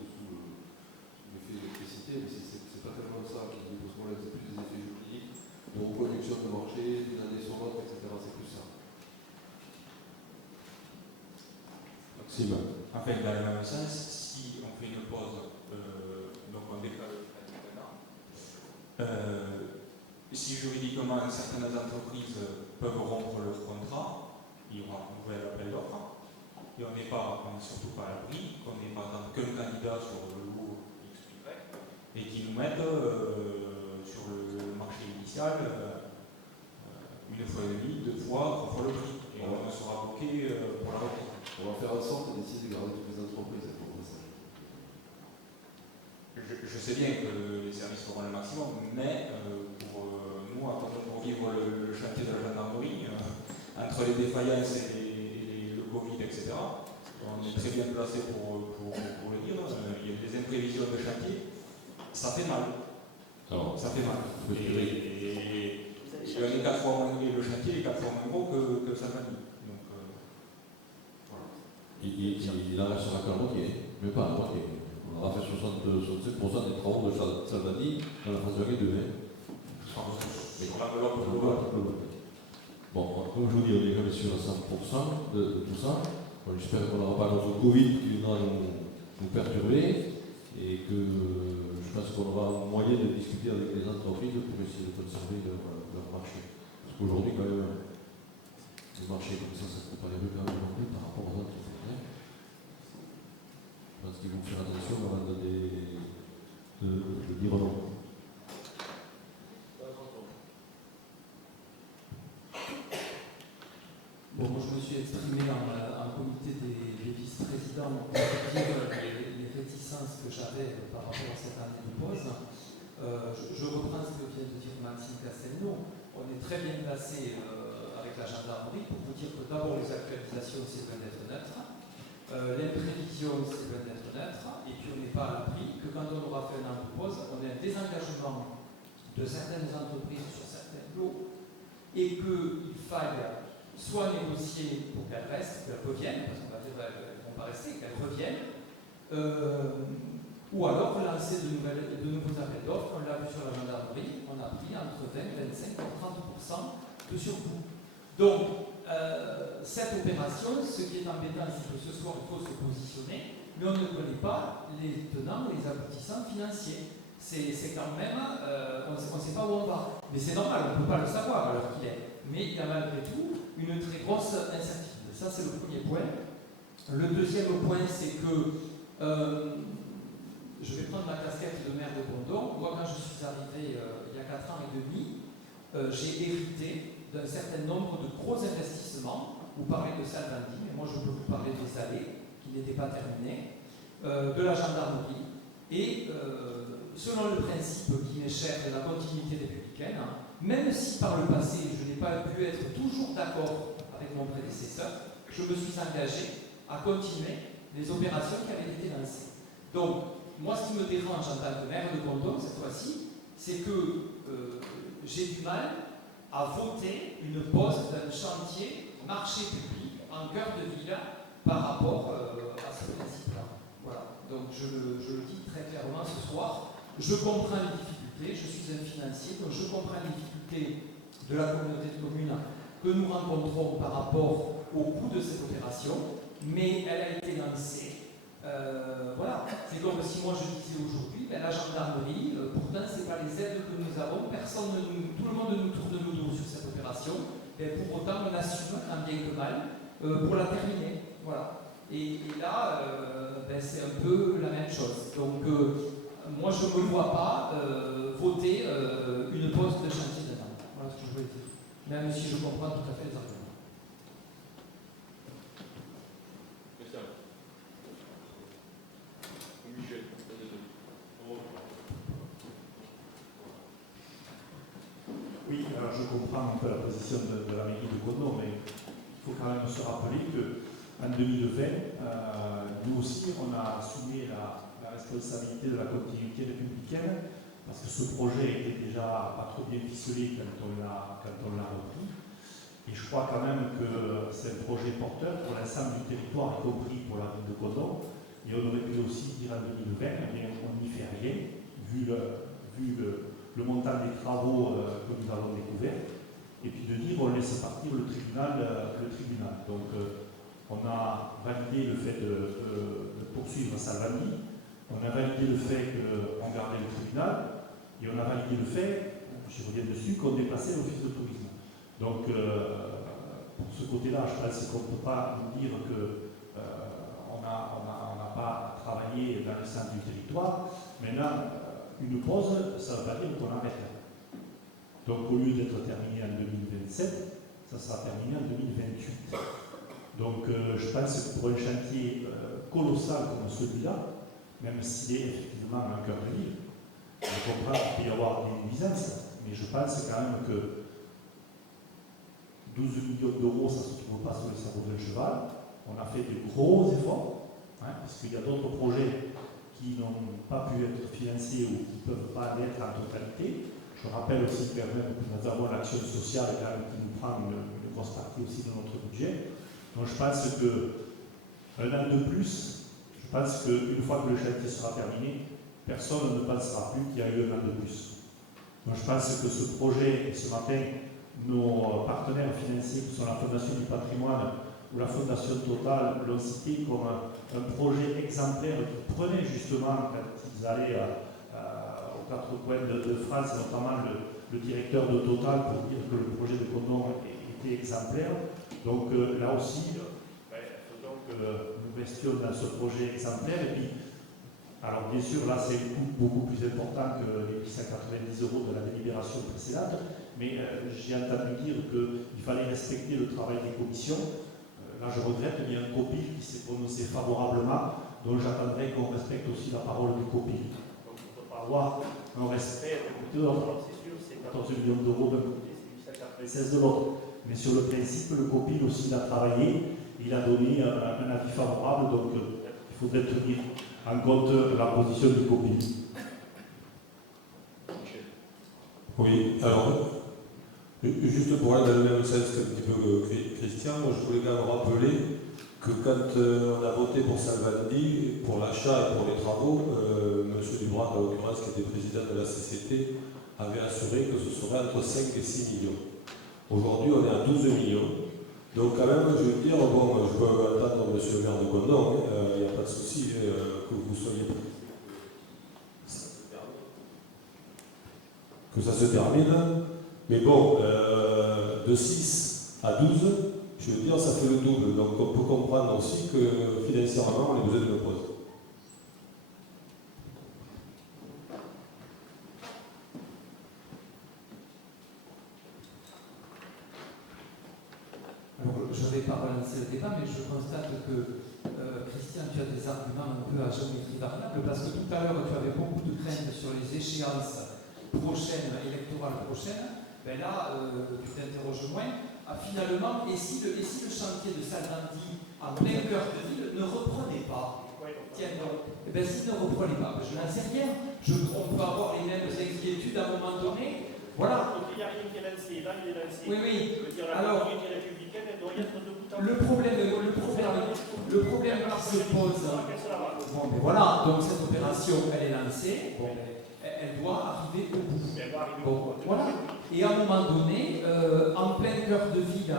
l'effet d'électricité, mais c'est pas tellement ça qui nous pose problème, c'est plus des effets juridiques, de reconduction de marché, d'une année sur l'autre, etc. C'est plus ça. En fait, dans le même sens, si on fait une pause, donc on décale le prêt d'un an, si juridiquement certaines entreprises peuvent rompre leur contrat, il y aura un nouvel appel d'offres, et on n'est surtout pas à l'abri, qu'on n'est pas qu'un candidat sur le lot X, Y, et qui nous mettent sur le marché initial 1 fois et demi, 2 fois, 3 fois le prix, et on sera bloqué pour la reprise. On va faire en sorte d'essayer de garder toutes les entreprises pour ça. Je sais bien que les services feront le maximum, mais pour nous, pour vivre le chantier de la gendarmerie, entre les défaillances et le Covid, etc., on est très bien placé pour le dire. Il y a des imprévisions de chantier, ça fait mal. Alors, ça fait mal. Et on est 4 fois moins, le chantier est 4 fois moins gros que Salvani. Il en restera qu'à la moitié, mais pas à la moitié. On aura fait 67% des travaux de Salvani dans la phase 1 et 2. Bon, comme je vous dis, on est jamais sûr à 100% de tout ça. Bon, j'espère qu'on n'aura pas notre Covid qui viendra nous perturber et que je pense qu'on aura un moyen de discuter avec les entreprises pour essayer de conserver leur marché. Parce qu'aujourd'hui, quand même, le marché comme ça ne paraît quand même beaucoup par rapport aux autres. Je pense qu'il faut faire attention avant de dire non. Bon, moi je me suis exprimé en comité des vice-présidents pour dire les réticences que j'avais par rapport à cette année de pause. Je reprends ce que vient de dire Maxime Castelnau. On est très bien placé avec la gendarmerie pour vous dire que d'abord les actualisations c'est loin d'être neutre. Les prévisions, c'est loin d'être neutre, et puis on n'est pas à l'abri que quand on aura fait un an de pause, on ait un désengagement de certaines entreprises sur certains lots, et qu'il faille soit négocier pour qu'elles restent, qu'elles reviennent, parce qu'on va dire qu'elles ne vont pas rester, qu'elles reviennent, ou alors lancer de nouveaux appels d'offres. On l'a vu sur la gendarmerie, on a pris entre 20, 25 et 30% de surcoût. Donc, cette opération, ce qui est embêtant, c'est que ce soir, il faut se positionner, mais on ne connaît pas les tenants et les aboutissants financiers. C'est quand même, on ne sait pas où on va. Mais c'est normal, on ne peut pas le savoir à l'heure qu'il est. Mais il y a malgré tout une très grosse incertitude. Ça, c'est le premier point. Le deuxième point, c'est que je vais prendre ma casquette de maire de Condom. Moi, quand je suis arrivé il y a 4 ans et demi, j'ai hérité d'un certain nombre de gros investissements. Vous parlez de Salvandi, mais moi je peux vous parler des allées qui n'étaient pas terminées, de la gendarmerie, et selon le principe qui m'est cher de la continuité républicaine, même si par le passé je n'ai pas pu être toujours d'accord avec mon prédécesseur, je me suis engagé à continuer les opérations qui avaient été lancées. Donc, moi ce qui me dérange en tant que maire de Condom cette fois-ci, c'est que j'ai du mal à voter une pause d'un chantier marché public en cœur de ville par rapport à ce principe-là. Voilà. Donc je le dis très clairement ce soir. Je comprends les difficultés, je suis un financier, donc je comprends les difficultés de la communauté de communes que nous rencontrons par rapport au coût de cette opération, mais elle a été lancée. Voilà, c'est comme si moi je disais aujourd'hui, la gendarmerie, pourtant ce n'est pas les aides que nous avons, tout le monde nous tourne le dos sur cette opération, et pour autant on assume, tant bien que mal, pour la terminer. Voilà. Et là, c'est un peu la même chose. Donc moi je ne me vois pas voter une pause de chantier d'un an. Voilà ce que je voulais dire. Même si je comprends tout à fait les arguments. Oui, alors je comprends un peu la position de la mairie de Condom, mais il faut quand même se rappeler qu'en 2020, nous aussi, on a assumé la responsabilité de la continuité républicaine, parce que ce projet était déjà pas trop bien ficelé quand on l'a repris. Et je crois quand même que c'est un projet porteur pour l'ensemble du territoire, y compris pour la ville de Condom. Et on aurait pu aussi dire en 2020, mais on n'y fait rien, vu le montant des travaux que nous avons découverts, et puis de dire on laisse partir le tribunal. Donc on a validé le fait de poursuivre Salvani, on a validé le fait qu'on gardait le tribunal, et on a validé le fait, je reviens dessus, qu'on déplaçait l'office de tourisme. Donc pour ce côté-là, je pense qu'on ne peut pas nous dire qu'on n'a pas travaillé dans le centre du territoire. Maintenant, une pause, ça ne veut pas dire qu'on arrête. Donc au lieu d'être terminé en 2027, ça sera terminé en 2028. Donc je pense que pour un chantier colossal comme celui-là, même s'il est effectivement un cœur de ville, je comprends qu'il peut y avoir des nuisances, mais je pense quand même que 12 millions d'euros, ça ne se trouve pas sur le sabot d'un cheval. On a fait de gros efforts, parce qu'il y a d'autres projets qui n'ont pas pu être financés ou qui ne peuvent pas l'être en totalité. Je rappelle aussi quand même que nous avons l'action sociale quand même, qui nous prend une grosse partie aussi de notre budget. Donc je pense qu'un an de plus, je pense qu'une fois que le chantier sera terminé, personne ne pensera plus qu'il y a eu un an de plus. Donc je pense que ce projet, et ce matin, nos partenaires financiers, qui sont la Fondation du patrimoine ou la Fondation Total, l'ont cité comme un projet exemplaire qui prenait justement, quand ils allaient aux quatre coins de France, notamment le directeur de Total, pour dire que le projet de Condom était exemplaire. Donc là aussi, il faut donc que nous restions dans ce projet exemplaire. Et puis, alors bien sûr, là c'est un coût beaucoup plus important que les 890 € de la délibération précédente, mais j'ai entendu dire qu'il fallait respecter le travail des commissions. Là je regrette, il y a un COPIL qui s'est prononcé favorablement, donc j'attendrai qu'on respecte aussi la parole du COPIL. Donc on ne peut pas avoir un respect de l'autre. C'est sûr, c'est 14 millions d'euros d'un côté, c'est 896 de l'autre. Mais sur le principe, le COPIL aussi l'a travaillé, il a donné un avis favorable, donc il faudrait tenir en compte la position du COPIL. Oui, alors, juste pour aller dans le même sens qu'un petit peu Christian, moi je voulais quand même rappeler que quand on a voté pour Salvandi, pour l'achat et pour les travaux, M. Dubrac, en l'occurrence, qui était président de la CCT, avait assuré que ce serait entre 5 et 6 millions. Aujourd'hui, on est à 12 millions. Donc quand même, je veux dire, bon, je peux attendre M. le maire de Condom, il n'y a pas de souci que vous soyez que ça se termine. Mais bon, de 6 à 12, Je veux dire, ça fait le double. Donc on peut comprendre aussi que financièrement, on a besoin d'une pause. Alors, je ne vais pas relancer le débat, mais je constate que, Christian, tu as des arguments un peu à géométrie variable, parce que tout à l'heure, tu avais beaucoup de craintes sur les échéances prochaines, électorales prochaines. Ben là, tu t'interroges moins. Ah, finalement, et si le chantier de Salvandi, en plein cœur de ville, ne reprenait pas? Tiens donc, eh ben, s'il ne reprenait pas, je n'en sais rien. On peut avoir les mêmes inquiétudes à un moment donné. Voilà. Il n'y a rien qui est lancé, là il est lancé. Oui, oui. Je veux dire, la Alors, communauté républicaine, elle doit y être de bout en bout. le problème qui se pose. Bon, mais voilà, donc cette opération, elle est lancée, bon, elle doit arriver au bout. Bon, voilà. Et à un moment donné, en plein cœur de ville,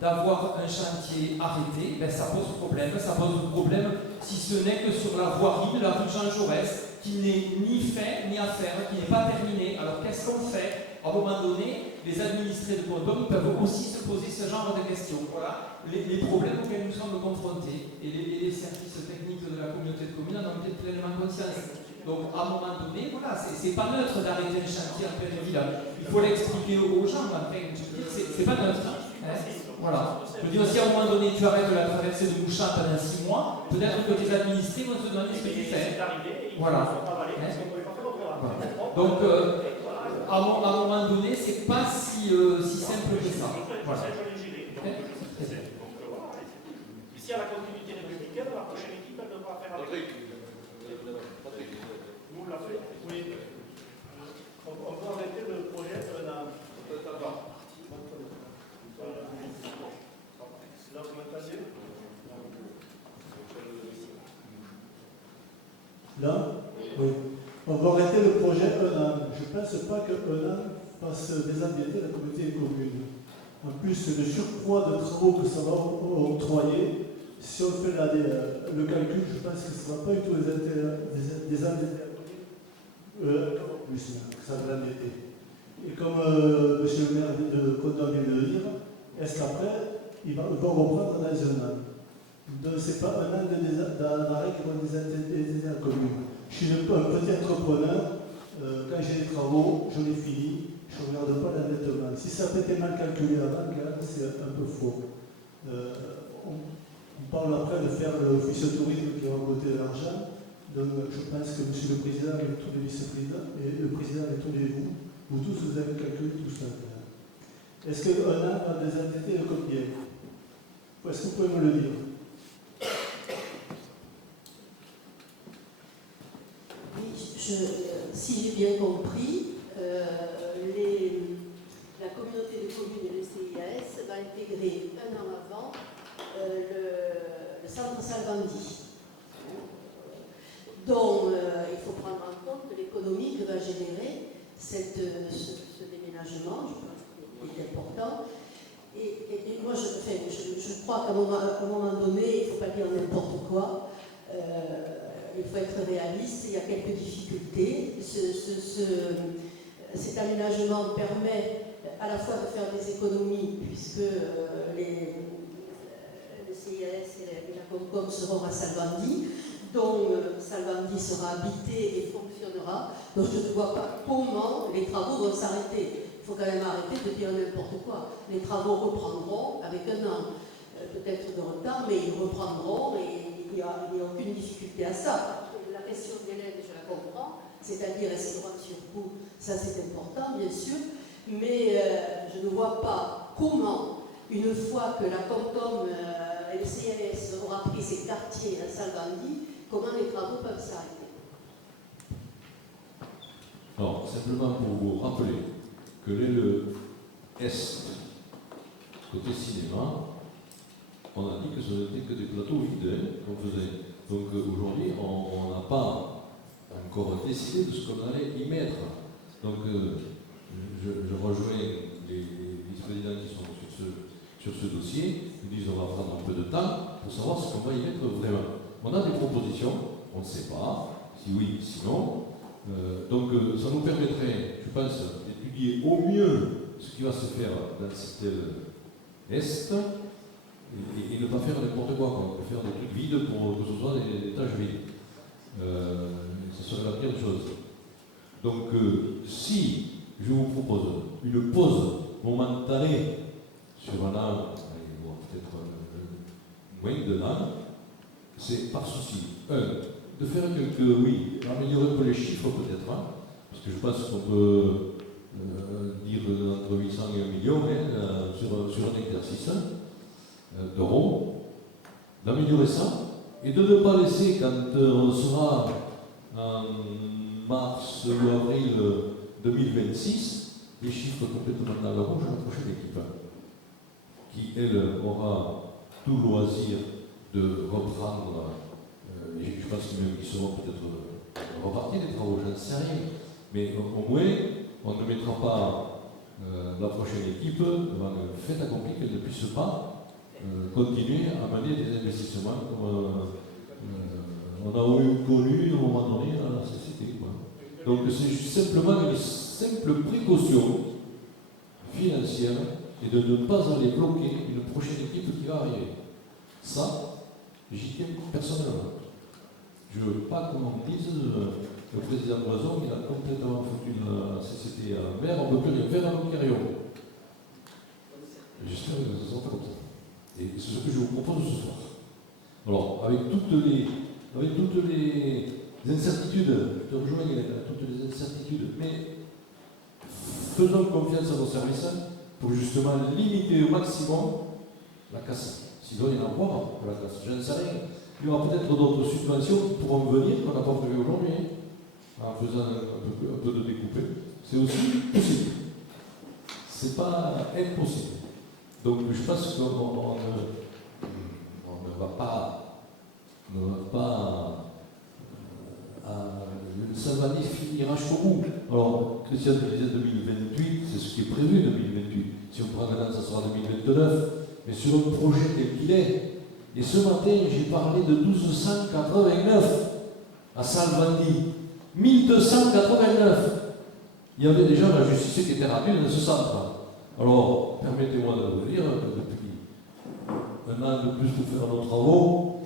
d'avoir un chantier arrêté, ben, ça pose problème. Ça pose problème, si ce n'est que sur la voirie de la rue Jean Jaurès, qui n'est ni fait ni à faire, qui n'est pas terminée. Alors qu'est-ce qu'on fait? À un moment donné, les administrés de Condom peuvent aussi se poser ce genre de questions. Voilà les problèmes auxquels nous sommes confrontés. Et les services techniques de la communauté de communes en ont peut-être pleinement conscience. Donc à un moment donné, voilà, c'est pas neutre d'arrêter un chantier en pleine ville. Il faut l'expliquer aux gens. Enfin, c'est pas neutre. Hein. Voilà. Je veux dire, si à un moment donné tu arrêtes la traversée de Mouchat pendant 6 mois, peut-être que tes administrés vont se demander ce que tu fais. Voilà. Hein. Donc, à un moment donné, c'est pas si simple que ça. Voilà. Ici, à la continuité républicaine, la prochaine équipe, elle devra faire avec. Nous, on l'a fait. Oui. On peut arrêter le projet d'un. Là, vous m'entendez? Là, oui. On va arrêter le projet un an. Je ne pense pas qu'un an fasse désembêter la communauté des communes. En plus, le surcroît de travaux que ça va octroyer, si on fait le calcul, je pense que ça ne va pas du tout désembêter ça va l'embêter. Et comme M. le maire de Condom vient de le dire, est-ce qu'après, ils vont reprendre dans un an? Donc, ce n'est pas un an d'arrêt qui va désembêter la commune. Je suis un petit entrepreneur, quand j'ai des travaux, je les finis, je ne regarde pas l'endettement. Si ça peut être mal calculé avant, c'est un peu faux. On parle après de faire l'office de tourisme qui va coûter de l'argent. Donc je pense que M. le Président et tous les vice-présidents, et le Président et tous les vous tous, vous avez calculé tout ça. Est-ce qu'un an va désendetter combien? Est-ce que vous pouvez me le dire? Si j'ai bien compris, la communauté de communes et le CIAS va intégrer un an avant le centre Salvandi, dont il faut prendre en compte l'économie que va générer ce déménagement. Je pense qu'il est important. Et moi, je crois qu'à un moment donné, il ne faut pas dire n'importe quoi. Il faut être réaliste, il y a quelques difficultés. Cet aménagement permet à la fois de faire des économies, puisque le CIAS et la Comcom seront à Salvandi, dont Salvandi sera habité et fonctionnera. Donc je ne vois pas comment les travaux vont s'arrêter. Il faut quand même arrêter de dire n'importe quoi. Les travaux reprendront avec un an, peut-être de retard, mais ils reprendront et il n'y a aucune difficulté à ça. La question d'Hélène, je la comprends, c'est-à-dire est-ce qu'il y aura un surcoût, ça c'est important bien sûr, mais je ne vois pas comment, une fois que la Comcom et le CLS aura pris ces quartiers à Salvandi, comment les travaux peuvent s'arrêter. Alors, simplement pour vous rappeler que le Est, côté cinéma, on a dit que ce n'était que des plateaux vides qu'on faisait. Donc aujourd'hui, on n'a pas encore décidé de ce qu'on allait y mettre. Donc je rejoins les vice-présidents qui sont sur ce dossier. Ils disent on va prendre un peu de temps pour savoir ce qu'on va y mettre vraiment. On a des propositions, on ne sait pas, si oui, sinon. Donc ça nous permettrait, je pense, d'étudier au mieux ce qui va se faire dans cette Est, et ne pas faire n'importe quoi, faire des trucs vides pour que ce soit des tâches vides. Ce serait la pire des choses. Donc, si je vous propose une pause momentanée sur un an, peut-être moins d'un an, c'est par souci, de faire quelques, oui, améliorer un peu les chiffres peut-être, hein, parce que je pense qu'on peut dire entre 800 et 1 million sur un exercice d'euros, d'améliorer ça, et de ne pas laisser, quand on sera en mars ou avril 2026, des chiffres complètement dans le rouge à la prochaine équipe, qui, elle, aura tout loisir de reprendre, et je pense même qu'ils seront peut-être repartis des travaux, j'en sais rien, mais au moins, on ne mettra pas la prochaine équipe devant le fait accompli qu'elle ne puisse pas continuer à mener des investissements comme on a eu connu à un moment donné dans la société. Quoi. Donc c'est simplement une simple précaution financière et de ne pas aller bloquer une prochaine équipe qui va arriver. Ça, j'y tiens personnellement. Je ne veux pas qu'on me dise le président Loison, il a complètement foutu la société à l'envers, on ne peut plus rien faire avec Carillon. J'espère que ça sera comme ça. Et c'est ce que je vous propose ce soir. Alors, avec toutes les incertitudes, je te rejoins, toutes les incertitudes, mais faisons confiance à nos services pour justement limiter au maximum la casse. Sinon, il y en a encore de la casse. Je ne sais rien. Il y aura peut-être d'autres subventions qui pourront venir, qu'on n'a pas prévu aujourd'hui, en faisant un peu de découpé. C'est aussi possible. Ce n'est pas impossible. Donc, je pense qu'on ne va pas Salvani finira jusqu'au bout. Alors, Christian disait 2028, c'est ce qui est prévu 2028. Si on prend maintenant, ça sera 2029. Mais sur un projet tel qu'il est, et ce matin, j'ai parlé de 1289 à Salvani. 1289. Il y avait déjà la justice qui était rendue dans ce centre. Alors, permettez-moi de vous dire que depuis un an de plus pour faire nos travaux,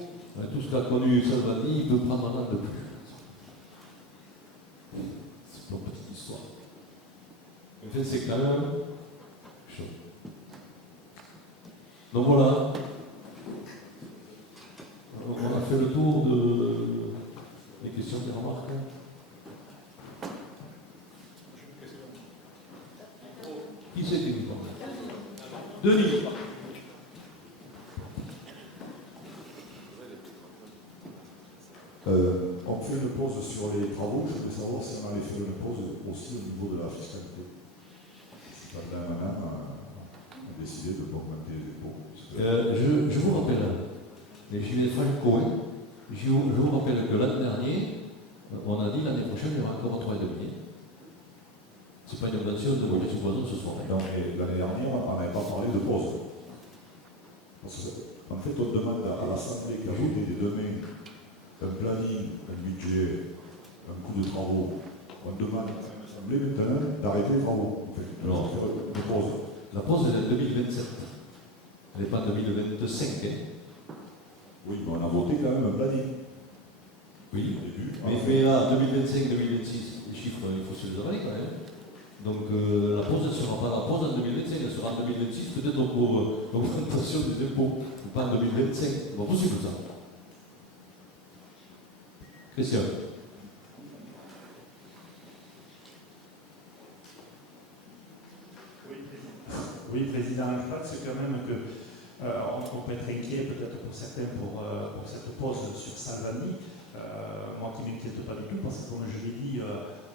tout ce qu'a connu Salvani, il peut prendre un an de plus. C'est une petite histoire. En fait, c'est quand même chaud. Donc voilà. Alors, on a fait le tour des questions, des remarques. Qui c'est qui vous parle? Denis. On fait une pause sur les travaux. Je voulais savoir si on allait faire une pause aussi au niveau de la fiscalité. Madame a décidé de augmenter les impôts. Je vous rappelle, mais je vais faire Cohen, je vous rappelle que l'an dernier, on a dit l'année prochaine, il y aura encore 3,5. Ce n'est pas une augmentation de loyer sous boison ce soir. Non, mais l'année dernière, on n'avait pas parlé de pause. Parce qu'en fait, on demande à l'Assemblée qui a voté demain un planning, un budget, un coût de travaux. On demande à l'Assemblée maintenant d'arrêter les travaux. En fait, alors, une pause. La pause, elle est en 2027. Elle n'est pas en 2025. Hein. Oui, mais on a voté quand même un planning. Oui, mais à 2025-2026, les chiffres, il faut se les avaler quand même. Donc la pause ne sera pas la pause en 2025, elle sera en 2026, peut-être pour l'augmentation des impôts, pas en 2025. C'est pas possible ça. Christian. Oui, Président, je pense quand même que on peut être inquiet peut-être pour certains pour cette pause sur Salvani. Moi qui ne m'inquiète pas du tout, parce que comme je l'ai dit,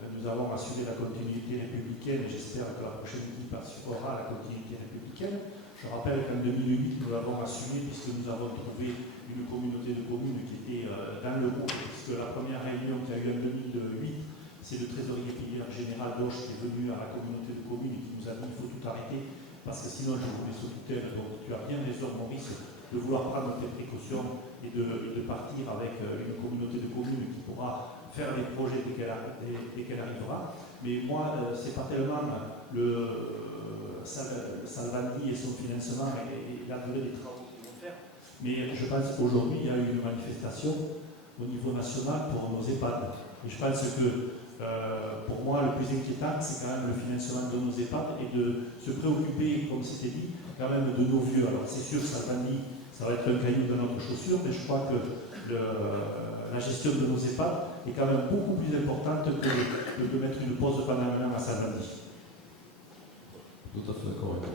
nous avons assuré la continuité républicaine et j'espère que la prochaine équipe assurera la continuité républicaine. Je rappelle qu'en 2008, nous l'avons assumé puisque nous avons trouvé une communauté de communes qui était dans le groupe, puisque la première réunion qui a eu en 2008, c'est le trésorier primaire général Doche qui est venu à la communauté de communes et qui nous a dit qu'il faut tout arrêter, parce que sinon je vous mets sous tutelle. Donc tu as bien raison, Maurice, de vouloir prendre tes précautions et de partir avec une communauté de communes qui pourra faire les projets dès qu'elle arrivera. Mais moi, c'est pas tellement le Salvani et son financement et la durée des travaux qu'ils vont faire, Mais je pense qu'aujourd'hui, il y a eu une manifestation au niveau national pour nos EHPAD. Et je pense que pour moi, le plus inquiétant, c'est quand même le financement de nos EHPAD et de se préoccuper, comme c'était dit, quand même de nos vieux. Alors c'est sûr, ça va être un caillou dans notre chaussure, mais je crois que la gestion de nos EHPAD est quand même beaucoup plus importante que de mettre une pause pendant un an à Salvandi. Tout à fait d'accord avec vous.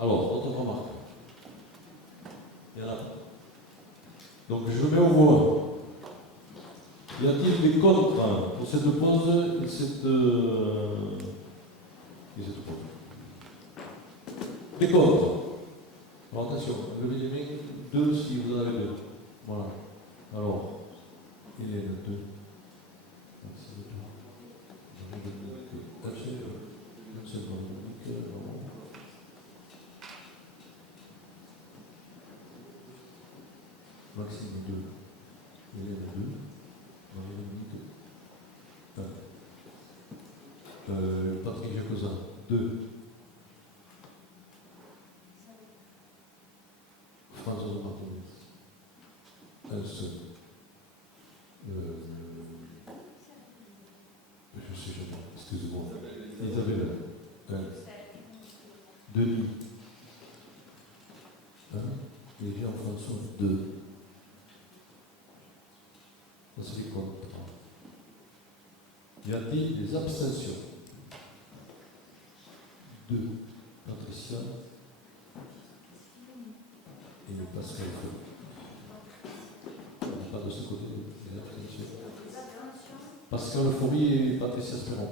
Alors, autre remarque. Il y en a. Donc je mets au voix. Y a-t-il des contre pour cette pause et cette pause? Des contre. Alors attention, levez les mains, 2 si vous en avez 2. Voilà. Alors, il est le 2. Maxime 2. Il est le 2. Patrick Jacozin, 2. François de Martinez, un seul. Je sais jamais, excusez-moi. Isabelle, 1. Denis, 1. Et Jean-François, 2. Ça, c'est les comptes. Y a-t-il des abstentions? 2. Patricia et Pascal Feu. Pas de ce côté des abstentions. Pascal Faury et Patricia Spéron.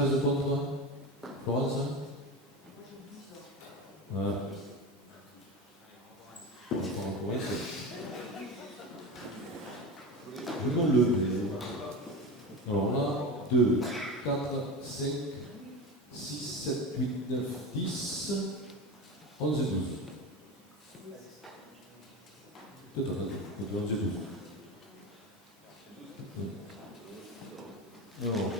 De contre, Florence. Voilà. Je donne le. Alors là, 2, 4, 5, 6, 7, 8, 9, 10, 11 et 12. Peut-être 11 et 12. Alors.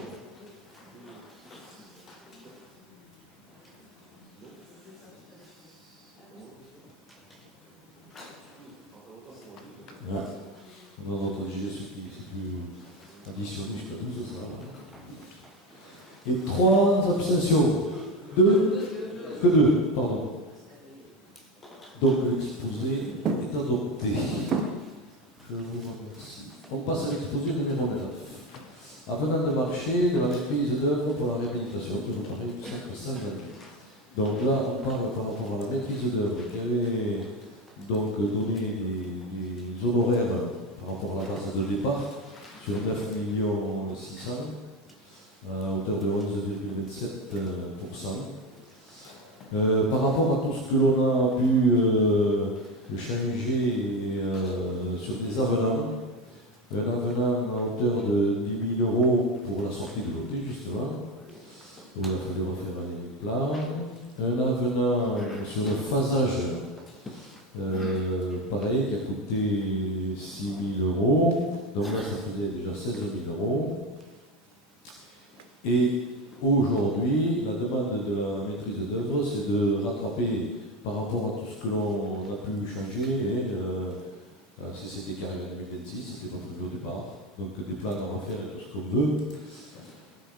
Dans notre digeste, c'est plus addition jusqu'à 12, ça. Et 3 abstentions. 2, pardon. Donc l'exposé est adopté. Je vous remercie. On passe à l'exposé numéro 9. Avenant de marché de la maîtrise d'œuvre pour la réhabilitation de l'appareil du centre Salvani. Donc là, on parle par rapport à la maîtrise d'œuvre qui avait donc donné des honoraires par rapport à la base de départ sur 9 600 à hauteur de 11,27%. Par rapport à tout ce que l'on a pu changer sur des avenants, un avenant à hauteur de 10 000 € pour la sortie de l'OT, justement, où il a fallu refaire les plans, un avenant sur le phasage, pareil, qui a coûté 6 000 €, donc là ça faisait déjà 16 000 €. Et aujourd'hui, la demande de la maîtrise d'œuvre, c'est de rattraper par rapport à tout ce que l'on a pu changer. Et si c'était carré en 2026, c'était pas prévu au départ. Donc des plans à refaire et tout ce qu'on veut.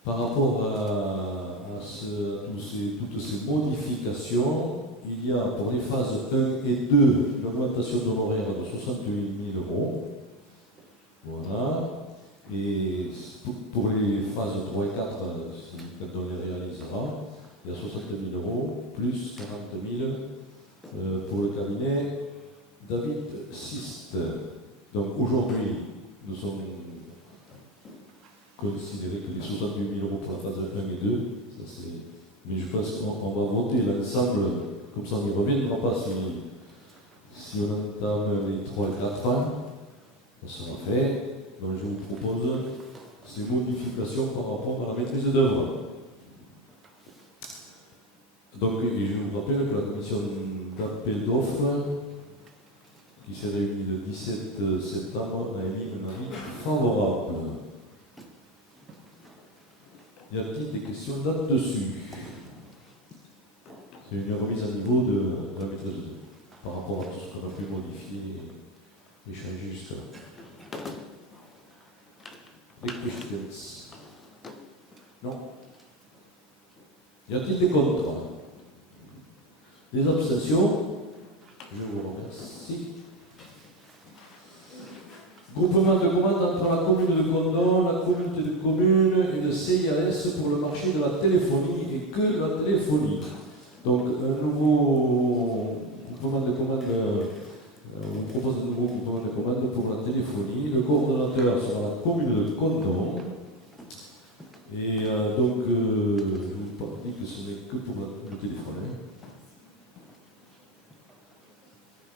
Par rapport à toutes ces modifications, il y a pour les phases 1 et 2 une augmentation d'honoraires de 68 000 €. Voilà. Et pour les phases 3 et 4, quand on les réalisera, il y a 60 000 € plus 40 000 pour le cabinet David Sist. Donc aujourd'hui, nous sommes considérés que les 68 000 € pour la phase 1 et 2, ça c'est... Mais je pense qu'on va voter l'ensemble, comme ça on n'y reviendra pas si on entame les 3 et 4 ans, ça sera fait. Donc je vous propose ces modifications par rapport à la maîtrise d'œuvre. Donc, et je vous rappelle que la commission d'appel d'offres, qui s'est réunie le 17 septembre, a émis un avis favorable. Y a-t-il des questions là-dessus? C'est une remise à niveau de la maîtrise d'œuvre par rapport à tout ce qu'on a pu modifier et changer jusque-là. Les questions? Non. Y a-t-il des contrats? Des abstentions? Je vous remercie. Groupement de commandes entre la commune de Condon, la communauté de communes et le CIAS pour le marché de la téléphonie et que la téléphonie. Donc un nouveau groupement de commandes, on propose un nouveau groupement de commandes pour la téléphonie. Le coordonnateur sera la commune de Condon. Et donc, je vous dis que ce n'est que pour le téléphone. Hein.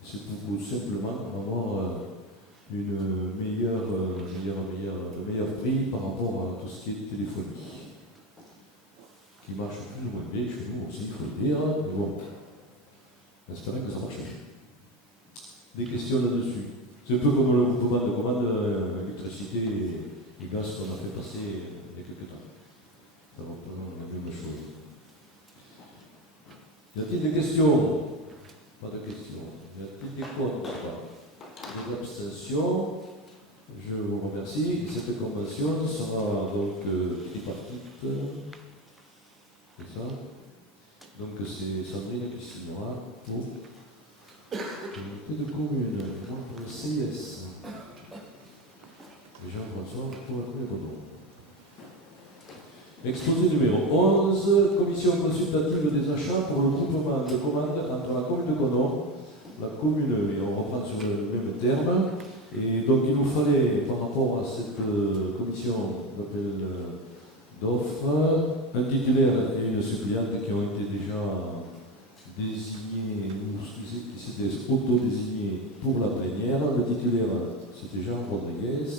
C'est pour simplement avoir le meilleur prix par rapport à tout ce qui est téléphonie. Qui marche plus ou moins bien chez nous aussi, il faut le dire. Mais bon, j'espère que ça marche. Des questions là-dessus. C'est un peu comme le groupement de commande électricité et gaz qu'on a fait passer il y a quelques temps. Ça va vraiment la même chose. Y a-t-il des questions? Pas de questions. Y a-t-il des contre? Des abstentions? Je vous remercie. Cette convention sera donc tripartite. C'est ça? Donc c'est Sandrine qui signera pour l'unité de commune, moi pour le CIS. Et Jean-François pour la commune de Condon. Exposé numéro 11, commission consultative des achats pour le groupement de commandes entre la commune de Condon, la commune, et on reprend sur le même terme, et donc il nous fallait, par rapport à cette commission d'appel d'offres, un titulaire et une suppléante qui ont été déjà désignés, ou qui s'étaient auto-désignés pour la plénière. Le titulaire, c'était Jean Rodriguez,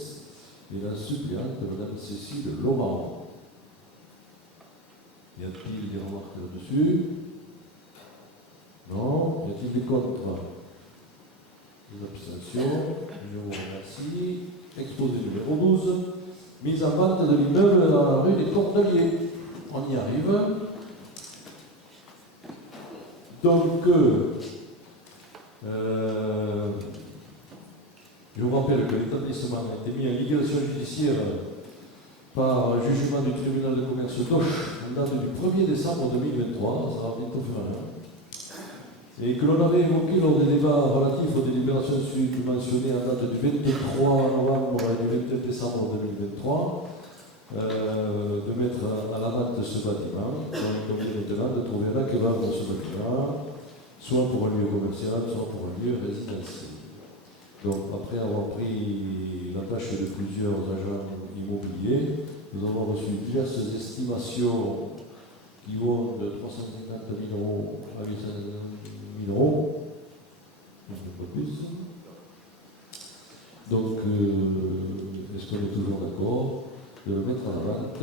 et la suppléante, Mme Cécile Laurent. Y a-t-il des remarques là-dessus? Non. Y a-t-il des contre? Des abstentions? Je vous remercie. Exposé numéro 12. Mise en vente de l'immeuble dans la rue des Cordeliers. On y arrive. Donc, je vous rappelle que l'établissement a été mis en liquidation judiciaire par jugement du tribunal de commerce d'Auch en date du 1er décembre 2023, ça va bientôt faire un an, et que l'on avait évoqué lors des débats relatifs aux délibérations subventionnées en date du 23 novembre et du 21 décembre 2023, de mettre à la vente ce bâtiment. Donc on vient maintenant de trouver un acquéreur dans ce bâtiment, soit pour un lieu commercial, soit pour un lieu résidentiel. Donc après avoir pris la tâche de plusieurs agents immobiliers, nous avons reçu diverses estimations qui vont de 350 000 euros à 800 000 euros, un peu plus. Donc, est-ce qu'on est toujours d'accord de le mettre à la vente?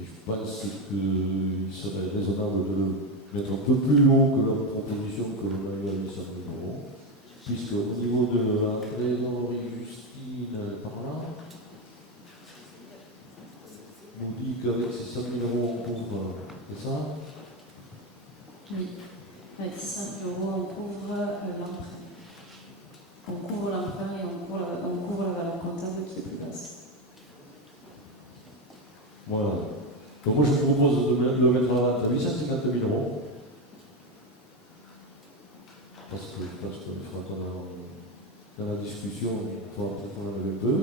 Et je pense qu'il serait raisonnable de le mettre un peu plus haut que la proposition que l'on a eu à 800 000 euros, puisque au niveau de la trésorerie Justine, par là, on dit qu'avec ces 100 000 euros, on couvre, c'est ça? Oui, avec 600 000 euros, on couvre l'emprunt. On couvre l'emprunt et on couvre la valeur comptable qui est plus basse. Voilà. Donc moi je vous propose de le mettre à la vente à 850 000 euros. Parce que je pense qu'il faudra dans la discussion, il faudra peut-être qu'on enlève un peu.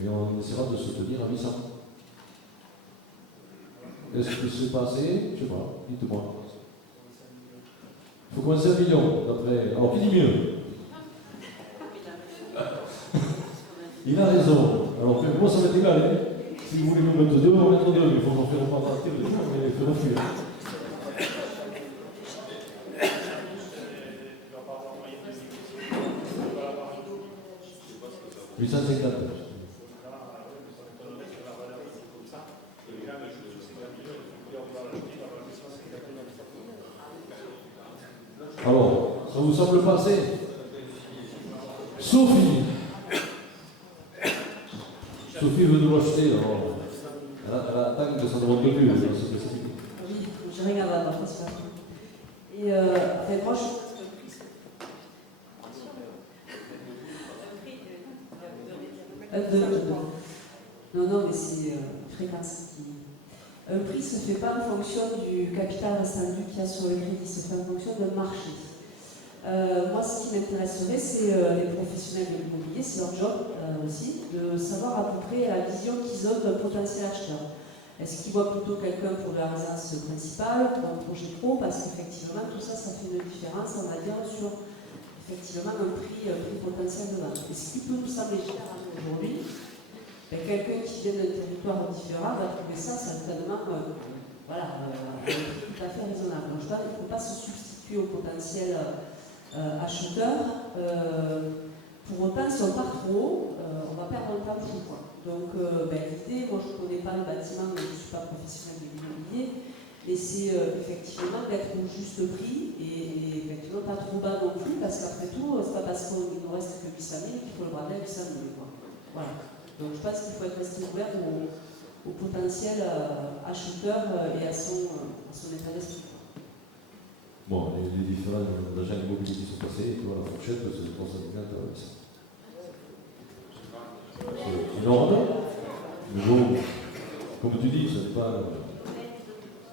Mais on essaiera de se tenir à 800. Est-ce que c'est pas assez? Je ne sais pas, dites-moi. Il faut commencer à 1 million, d'après. Alors, qui dit mieux? Il a raison. Alors, moi, ça m'est égal. Hein. Si vous voulez nous mettre 2, on va mettre 2. Il faut en faire pas partir de tout, mais il faut le fuir. 850. Alors, ça vous semble pas assez? Sophie. Sophie veut nous l'acheter, alors. Elle attend que ça ne remonte plus. Oui, j'ai rien à voir, c'est pas grave. Et enfin, moi, non, mais c'est une fréquence qui. Un prix ne se fait pas en fonction du capital restant qu'il y a sur le crédit, se fait en fonction d'un marché. Moi, ce qui m'intéresserait, c'est les professionnels de l'immobilier, c'est leur job aussi, de savoir à peu près la vision qu'ils ont d'un potentiel acheteur. Est-ce qu'ils voient plutôt quelqu'un pour leur résidence principale, pour un projet pro? Parce qu'effectivement, tout ça, ça fait une différence, on va dire, sur effectivement un prix potentiel de vente. Et ce qui peut nous sembler général aujourd'hui, quelqu'un qui vient d'un territoire différent va trouver ça certainement voilà, un prix tout à fait raisonnable. Donc, je pense qu'il ne faut pas se substituer au potentiel acheteur. Pour autant, si on part trop haut, on va perdre un temps fou. Donc, l'idée, moi je ne connais pas le bâtiment, mais je ne suis pas professionnel de l'immobilier, mais c'est effectivement d'être au juste prix et effectivement pas trop bas non plus, parce qu'après tout, c'est pas parce qu'il ne reste que 800 000 qu'il faut le brader à 800 000. Voilà. Donc je pense qu'il faut être resté ouvert au potentiel acheteur et à son état d'esprit. Bon, les différents agents immobiliers qui sont passés, tu vois, la fourchette, c'est 350 €. C'est énorme. Mais bon, comme tu dis, c'est pas.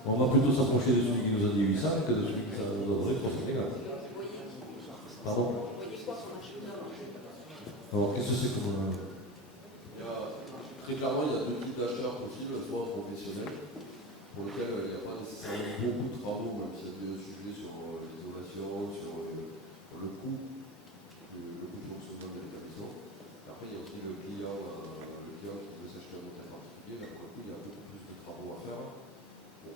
On va plutôt s'approcher de celui qui nous a dit 800 que de celui qui nous donnerait 350. Pardon? Alors, qu'est-ce que c'est comme. Très clairement, il y a deux types d'acheteurs possibles, soit professionnels, pour lesquels il n'y a pas nécessairement beaucoup de travaux, même s'il y a des sujets sur l'isolation, sur le coût de fonctionnement de l'établissement. Après, il y a aussi le client qui veut s'acheter un hôtel particulier, là pour le coup, il y a beaucoup plus de travaux à faire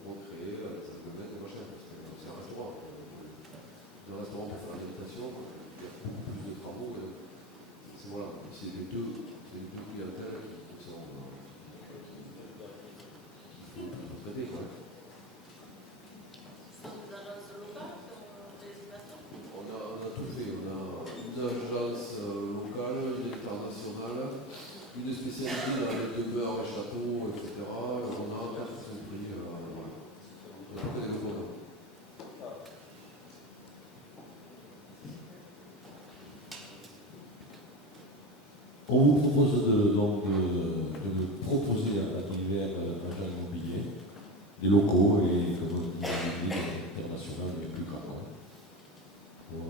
pour créer les salles de bain et machin, parce que c'est un restaurant. Un restaurant pour faire l'habitation, il y a beaucoup plus de travaux. Voilà, c'est les deux clientèles qui sont traitées. On a tout fait. On a une agence locale, une internationale, une spécialité dans les demeures, les châteaux, etc. On a encore tout compris. On a tout fait. On vous propose de proposer à divers agents immobiliers des locaux et comme immobilier international et plus grand pour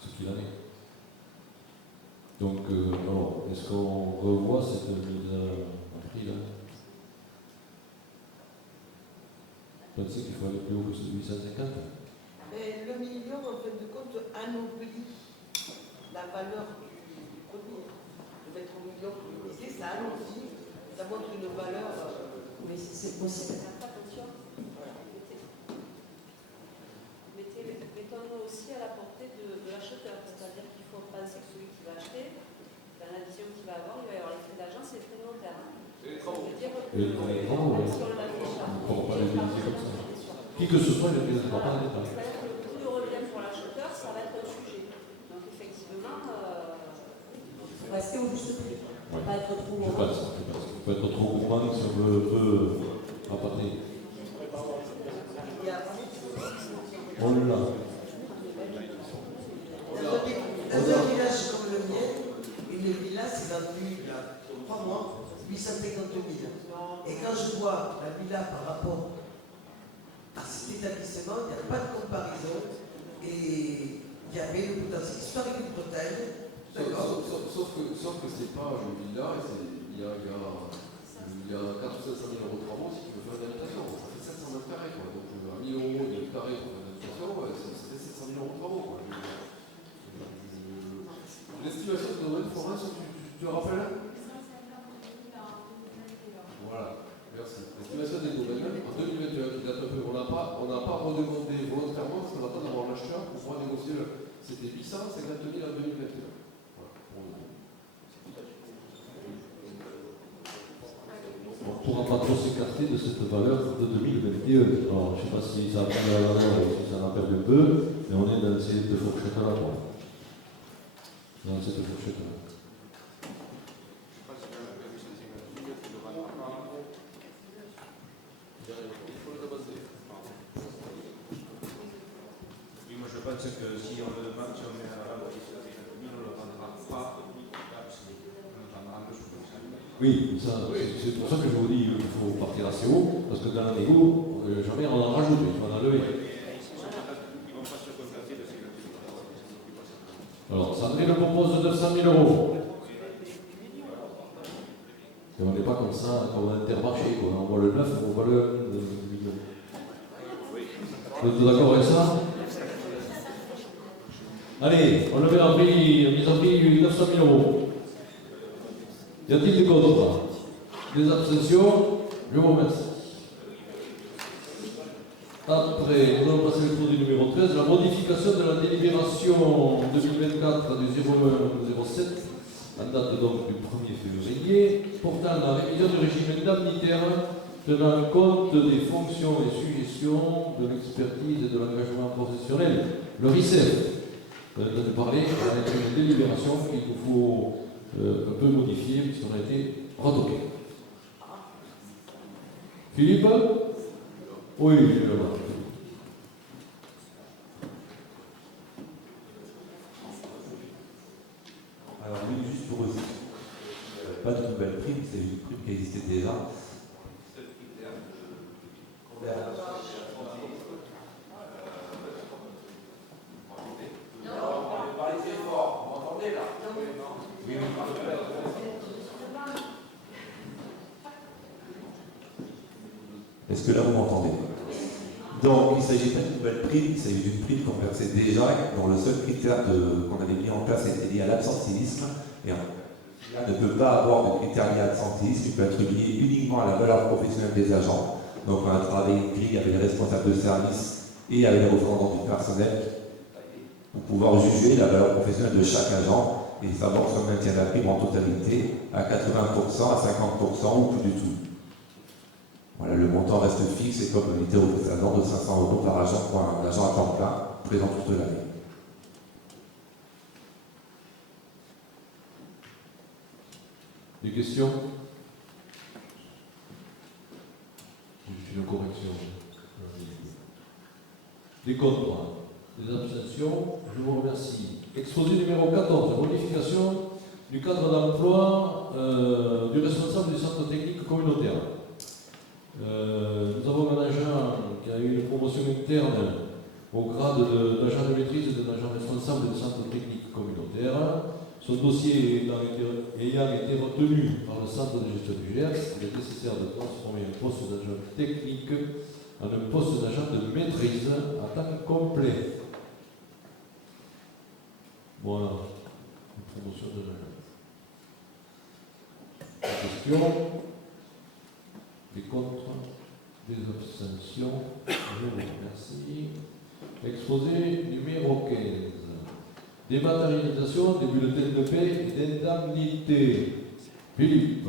ce qu'il en est. Donc, alors, est-ce qu'on revoit cette mise à prix là? Vous pensez qu'il faut aller plus haut que ce 850? Mais le million, en fin de compte, anoblit la valeur du produit. De mettre au million pour l'immobilier, ça alourdit, ça montre une valeur. Oui, c'est possible. Mettons-nous aussi à la portée de l'acheteur, c'est-à-dire qu'il faut penser que celui qui va acheter, dans la vision qu'il va avoir, il va y avoir les frais d'agence et les frais de notaire. Les travaux, si on l'affiche, on ne va pas les diviser comme ça. Qui que ce soit, il ne va pas en détail. C'est-à-dire que le coût de revient pour l'acheteur, ça va être un sujet. Donc effectivement, rester au juste prix. Ouais. Pas être trop gourmand. Il ne faut pas être trop gourmand si on veut appâter. On l'a. Dans un village comme le mien, une villa s'est vendue il y a 3 mois, 850 000. Et quand je vois la villa par rapport à cet établissement, il n'y a pas de comparaison. Et il y avait le potentiel historique de Bretagne. Sauf que c'est pas une villa, il y a 400 ou 500 000 € de travaux si tu veux faire une habitation. Ça fait 700 mètres carrés. Donc 1 000 € de mètre carré pour une habitation, ça fait 700 000 € de travaux. L'estimation de Noël Florence, tu te rappelles? Voilà, merci. L'estimation des domaines en 2021 qui date un peu. On n'a pas redemandé volontairement parce qu'on attend d'avoir l'acheteur pour pouvoir négocier. C'était 850 000 en 2021. On ne pourra pas trop s'écarter de cette valeur de 2021. eux. Alors, je ne sais pas si ça a perdu la valeur ou si ça en a perdu un peu, mais on est dans ces deux fourchettes-là, quoi. Dans cette fourchette-là. Oui, moi je pense que si on le demande, si on met à la vente, on ne le vendra pas. Oui, c'est pour ça que je vous dis qu'il faut partir assez haut, parce que dans la négo, jamais on en rajoute, on en enlever. Alors, Sandrine propose 900 000 euros. Et on n'est pas comme ça, comme un intermarché, quoi. On voit le 9, on voit le 1 million. Vous êtes d'accord avec ça? Allez, on le met en prix, mise en prix 900 000 euros. Y a-t-il des contre? Des abstentions? Je vous remercie. Après, nous allons passer au tour du numéro 13, la modification de la délibération 2024 du 01-07, en date donc du 1er février, portant la révision du régime indemnitaire tenant compte des fonctions et suggestions de l'expertise et de l'engagement professionnel, le RICEF. Vous avez entendu parler, ça va être une délibération qu'il nous faut un peu modifier puisqu'on a été retoqué. Philippe? Oui, je vais le voir. Alors oui, juste pour aussi, pas de nouvelle prime, c'est une prime qui existait déjà. Est-ce que là vous m'entendez? Donc il ne s'agit pas d'une nouvelle prime, il s'agit d'une prime qu'on versait déjà, dont le seul critère qu'on avait mis en place était lié à l'absentéisme. Et là ne peut pas avoir de critère lié à l'absentéisme, il peut être lié uniquement à la valeur professionnelle des agents. Donc on a travaillé une grille avec les responsables de service et avec les représentants du personnel pour pouvoir juger la valeur professionnelle de chaque agent et savoir si on maintient la prime en totalité à 80%, à 50% ou plus du tout. Voilà, le montant reste fixe et comme il était au précédent de 500 € par agent pour un agent à temps plein, présent toute l'année. Des questions? Juste une correction. Des contre? Des abstentions? Je vous remercie. Exposé numéro 14, modification du cadre d'emploi du responsable du centre technique communautaire. Nous avons un agent qui a eu une promotion interne au grade d'agent de maîtrise et d'un agent responsable du centre technique communautaire. Son dossier ayant été retenu par le centre de gestion du GERS, il est nécessaire de transformer un poste d'agent technique en un poste d'agent de maîtrise à temps complet. Voilà, une promotion de l'agent. Question? Des contre? Des abstentions? Je vous remercie. Exposé numéro 15. Dématérialisation des bulletins de paie et d'indemnité. Philippe.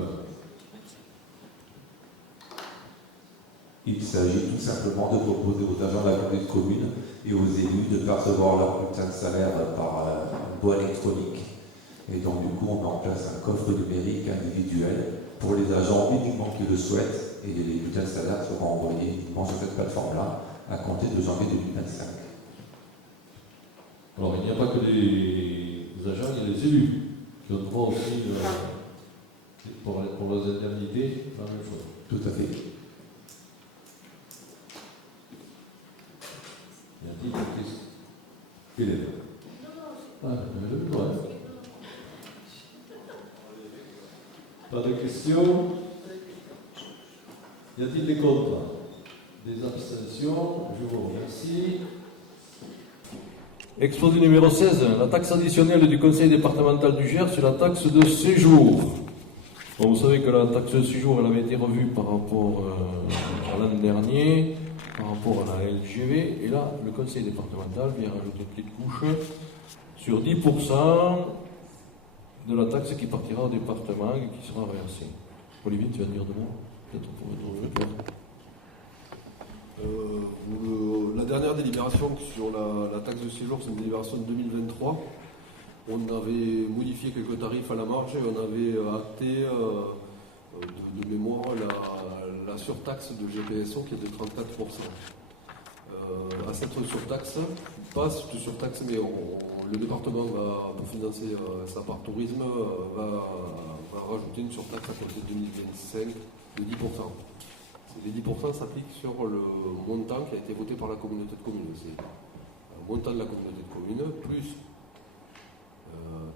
Il s'agit tout simplement de proposer aux agents de la communauté de communes et aux élus de percevoir leur bulletin de salaire par voie électronique. Et donc du coup, on met en place un coffre numérique individuel pour les agents uniquement qui le souhaitent et les bulletins de salaire seront envoyés uniquement sur cette plateforme-là à compter de janvier 2025. Alors, il n'y a pas que les agents, il y a les élus qui ont droit aussi pour leurs indemnités, la même chose. Tout à fait. Il y a dit que élève. Pas de questions? Y a-t-il des contre? Des abstentions? Je vous remercie. Exposé numéro 16, la taxe additionnelle du conseil départemental du Gers sur la taxe de séjour. Bon, vous savez que la taxe de séjour elle avait été revue par rapport à l'an dernier, par rapport à la LGV, et là, le conseil départemental vient rajouter une petite couche sur 10% de la taxe qui partira au département et qui sera reversée. Olivier, tu vas dire de moi? Peut-être pour retrouver le La dernière délibération sur la taxe de séjour, c'est une délibération de 2023. On avait modifié quelques tarifs à la marge et on avait acté de mémoire la surtaxe de GPSO qui est de 34%. À cette surtaxe, pas cette surtaxe, mais le département va, pour financer sa part tourisme, va rajouter une surtaxe à compter de 2025 de 10%. Les 10% s'appliquent sur le montant qui a été voté par la communauté de communes. C'est le montant de la communauté de communes plus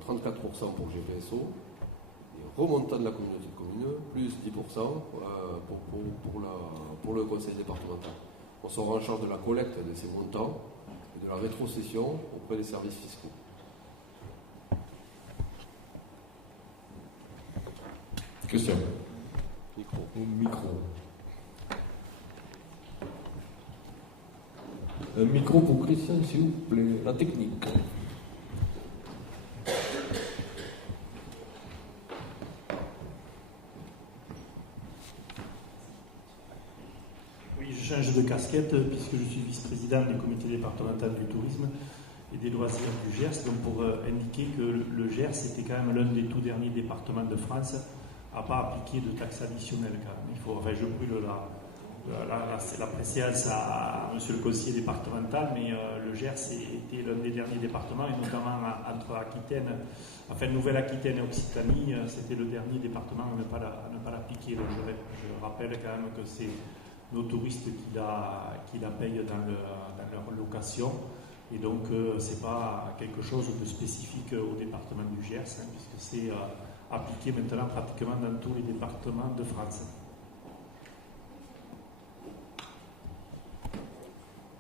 34% pour GPSO, et remontant de la communauté de communes plus 10% pour le conseil départemental. On sera en charge de la collecte de ces montants et de la rétrocession auprès des services fiscaux. Question. Micro. Un micro pour Christian, s'il vous plaît. La technique. Oui, je change de casquette puisque je suis vice-président du comité départemental du tourisme et des loisirs du Gers. Donc pour indiquer que le Gers était quand même l'un des tout derniers départements de France à ne pas appliquer de taxe additionnelle. Quand même. Je brûle la préséance à monsieur le conseiller départemental, mais le Gers était l'un des derniers départements, et notamment entre Aquitaine, Nouvelle-Aquitaine et Occitanie, c'était le dernier département à ne pas l'appliquer. Donc je rappelle quand même que c'est nos touristes qui la payent dans leur location, et donc c'est pas quelque chose de spécifique au département du Gers, puisque c'est appliqué maintenant pratiquement dans tous les départements de France.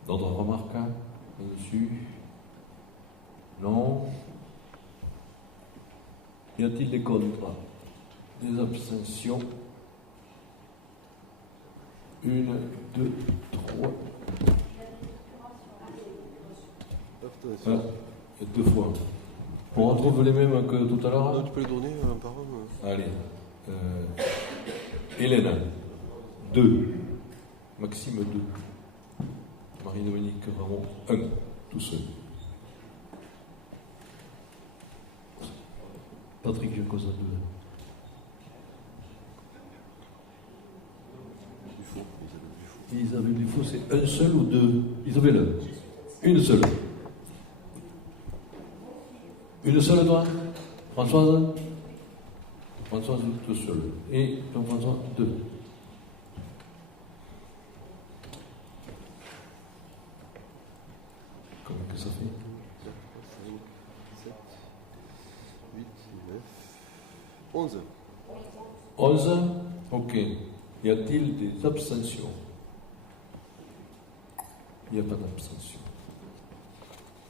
D'autres remarques là-dessus? Non? Y a-t-il des contre? Des abstentions? 1, 2, 3. Ah, il y a 2 fois. On retrouve les mêmes que tout à l'heure? Non, tu peux les donner par un. Allez. Hélène, 2. Maxime, 2. Marie-Dominique Ramon, 1. Tout seul. Patrick Jacosa, 2. Isabelle Dufault, c'est un seul ou 2? Isabelle, une seule. Une seule, toi? Françoise? Françoise, tout seul. Et Jean-François, 2. Comment que ça fait? 7, 8, 9, 11. 11? Ok. Y a-t-il des abstentions? Il n'y a pas d'abstention.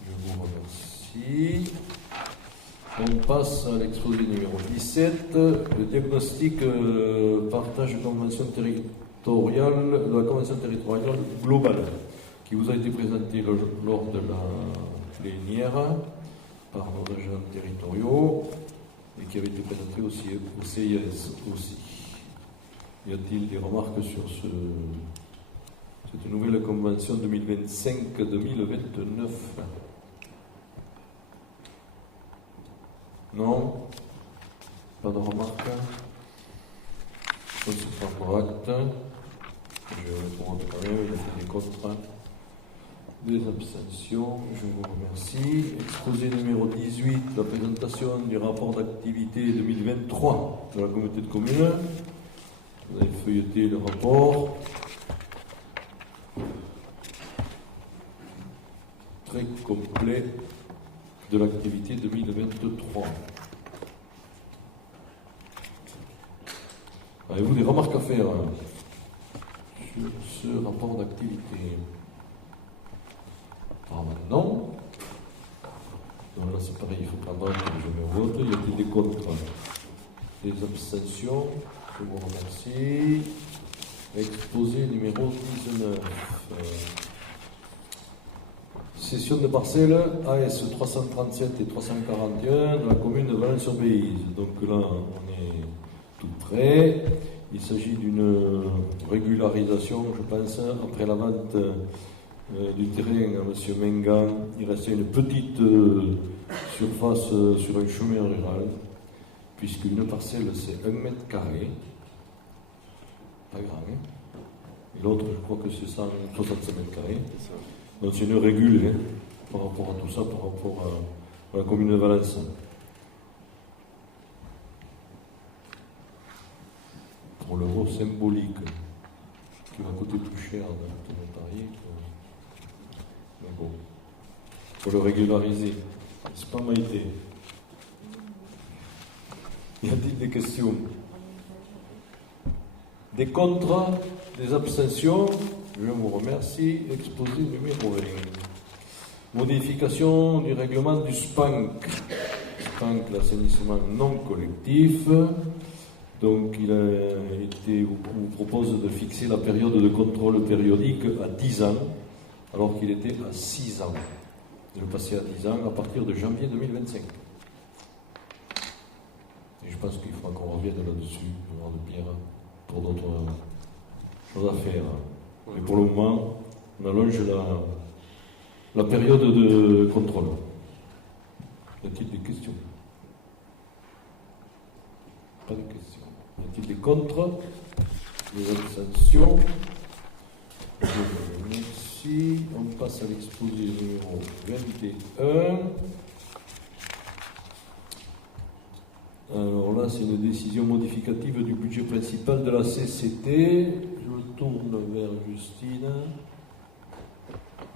Je vous remercie. On passe à l'exposé numéro 17, le diagnostic partage de convention territoriale, de la convention territoriale globale, qui vous a été présenté lors de la plénière par nos agents territoriaux et qui avait été présenté aussi au CIS aussi. Y a-t-il des remarques sur cette nouvelle convention 2025-2029? Non? Pas de remarques? On se prend pour acte. Je réponds quand même, il y a des contre. Des abstentions, je vous remercie. Exposé numéro 18, la présentation du rapport d'activité 2023 de la communauté de communes. Vous avez feuilleté le rapport. Très complet de l'activité 2023. Avez-vous des remarques à faire sur ce rapport d'activité? Non. Donc là c'est pareil, il faut prendre un que je me vote. Y a-t-il des contre? Des abstentions? Je vous remercie. Exposé numéro 19. Session de parcelles AS 337 et 341 de la commune de Valence-sur-Béise. Donc là, on est tout près. Il s'agit d'une régularisation, je pense, après la vente du terrain à M. Mengan. Il restait une petite surface sur un chemin rural, puisqu'une parcelle c'est 1 mètre carré, pas grand, hein. Et l'autre, je crois que c'est 165 mètres carrés. Donc c'est une régule hein, par rapport à tout ça, par rapport à la commune de Valence. Pour l'euro symbolique, qui va coûter plus cher dans le Paris. Mais bon, il faut le régulariser. C'est pas Maïté. Y a-t-il des questions? Des contre, des abstentions? Je vous remercie. Exposé numéro 1. Modification du règlement du SPANC. SPANC, l'assainissement non collectif. Donc, vous propose de fixer la période de contrôle périodique à 10 ans, alors qu'il était à 6 ans. De le passer à 10 ans à partir de janvier 2025. Et je pense qu'il faudra qu'on revienne là-dessus, avoir de Pierre, pour d'autres choses à faire. Et pour le moment, on allonge la période de contrôle. Y a-t-il des questions? Pas de questions. Y a-t-il des contre? Des abstentions? Merci. On passe à l'exposé numéro 21. Alors là, c'est une décision modificative du budget principal de la CCT. Je me tourne vers Justine.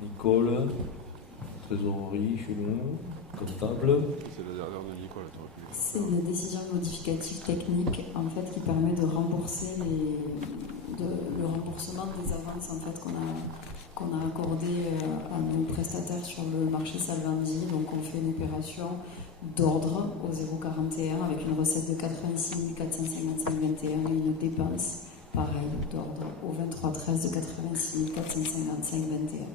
Nicole, trésorerie chez nous, comptable. C'est la dernière de Nicole. C'est une décision modificative technique en fait qui permet de rembourser le remboursement des avances en fait qu'on a accordé à nos prestataires sur le marché Salvandi. Donc on fait une opération d'ordre au 0,41 avec une recette de 86 455,21 et une dépense pareil d'ordre au 23,13 de 86 455,21.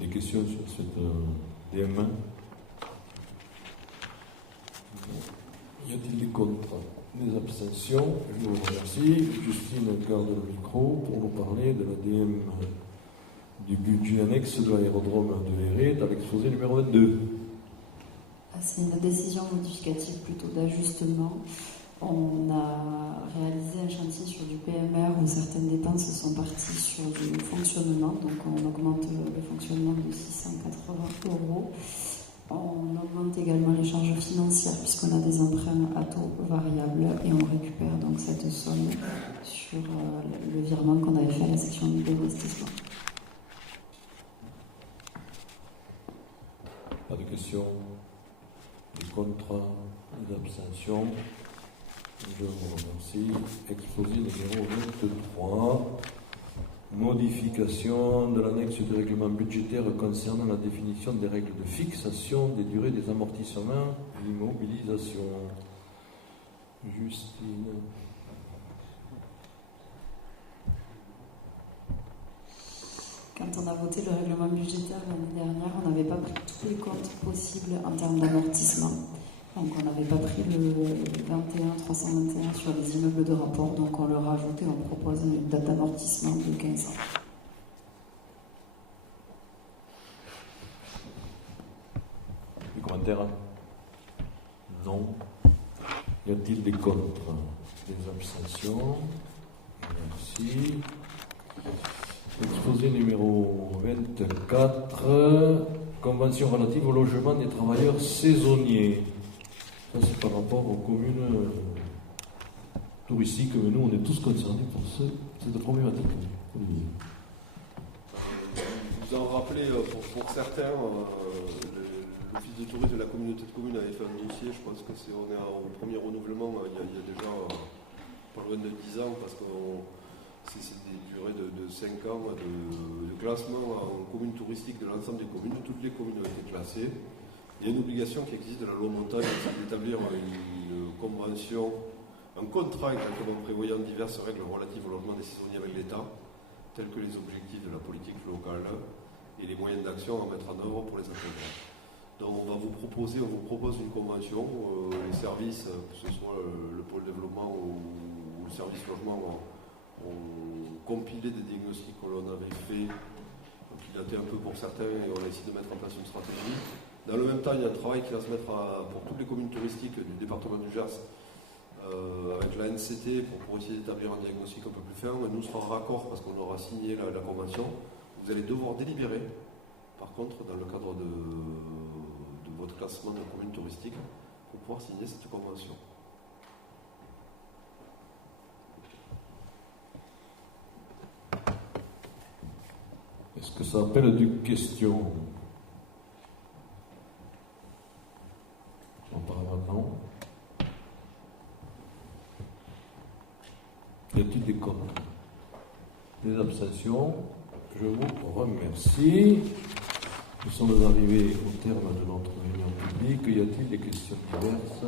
Des questions sur cette DM1? Y a-t-il des contre? Des abstentions? Je vous remercie. Justine garde le micro pour nous parler de la DM du budget annexe de l'aérodrome de Véret à l'exposé numéro 22. C'est une décision modificative plutôt d'ajustement. On a réalisé un chantier sur du PMR où certaines dépenses sont parties sur du fonctionnement. Donc on augmente le fonctionnement de 680 €. On augmente également les charges financières puisqu'on a des emprunts à taux variable et on récupère donc cette somme sur le virement qu'on avait fait à la section d'investissement. Pas de questions? Des contre? Des abstentions? Je vous remercie. Exposé numéro 23. Modification de l'annexe du règlement budgétaire concernant la définition des règles de fixation des durées des amortissements et l'immobilisation. Justine. Quand on a voté le règlement budgétaire l'année dernière, on n'avait pas pris tous les comptes possibles en termes d'amortissement. Donc on n'avait pas pris le 21-321 sur les immeubles de rapport, donc on leur a ajouté, on propose une date d'amortissement de 15 ans. Des commentaires? Non. Y a-t-il des contre? Des abstentions? Merci. Exposé numéro 24. Convention relative au logement des travailleurs saisonniers. Ça, c'est par rapport aux communes touristiques, mais nous, on est tous concernés pour cette problématique. Vous en rappelez, pour certains, l'office de tourisme de la communauté de communes avait fait un dossier, je pense que on est au premier renouvellement, il y a déjà pas loin de 10 ans, parce que c'est des durées de 5 ans de classement en commune touristique de l'ensemble des communes. Toutes les communes ont été classées. Il y a une obligation qui existe de la loi montagne, c'est d'établir une convention, un contrat exactement prévoyant diverses règles relatives au logement des saisonniers avec l'État, tels que les objectifs de la politique locale et les moyens d'action à mettre en œuvre pour les atteindre. Donc on vous propose une convention, les services, que ce soit le pôle développement ou le service logement, ont compilé des diagnostics que l'on avait fait, qui dataient un peu pour certains, et on a essayé de mettre en place une stratégie. Dans le même temps, il y a un travail qui va se mettre pour toutes les communes touristiques du département du Gers, avec la NCT pour essayer d'établir un diagnostic un peu plus ferme. Nous serons raccord parce qu'on aura signé la convention. Vous allez devoir délibérer, par contre, dans le cadre de votre classement de commune touristique, pour pouvoir signer cette convention. Est-ce que ça appelle des questions? Apparemment non. Y a-t-il des contre? Des abstentions? Je vous remercie. Nous sommes arrivés au terme de notre réunion publique. Y a-t-il des questions diverses?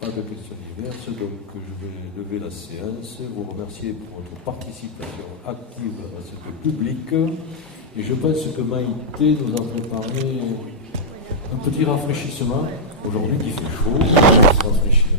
Pas de questions diverses, donc je vais lever la séance, vous remercier pour votre participation active à cette publique. Et je pense que Maïté nous a préparé un petit rafraîchissement. Aujourd'hui, il fait chaud, on va se rafraîchir.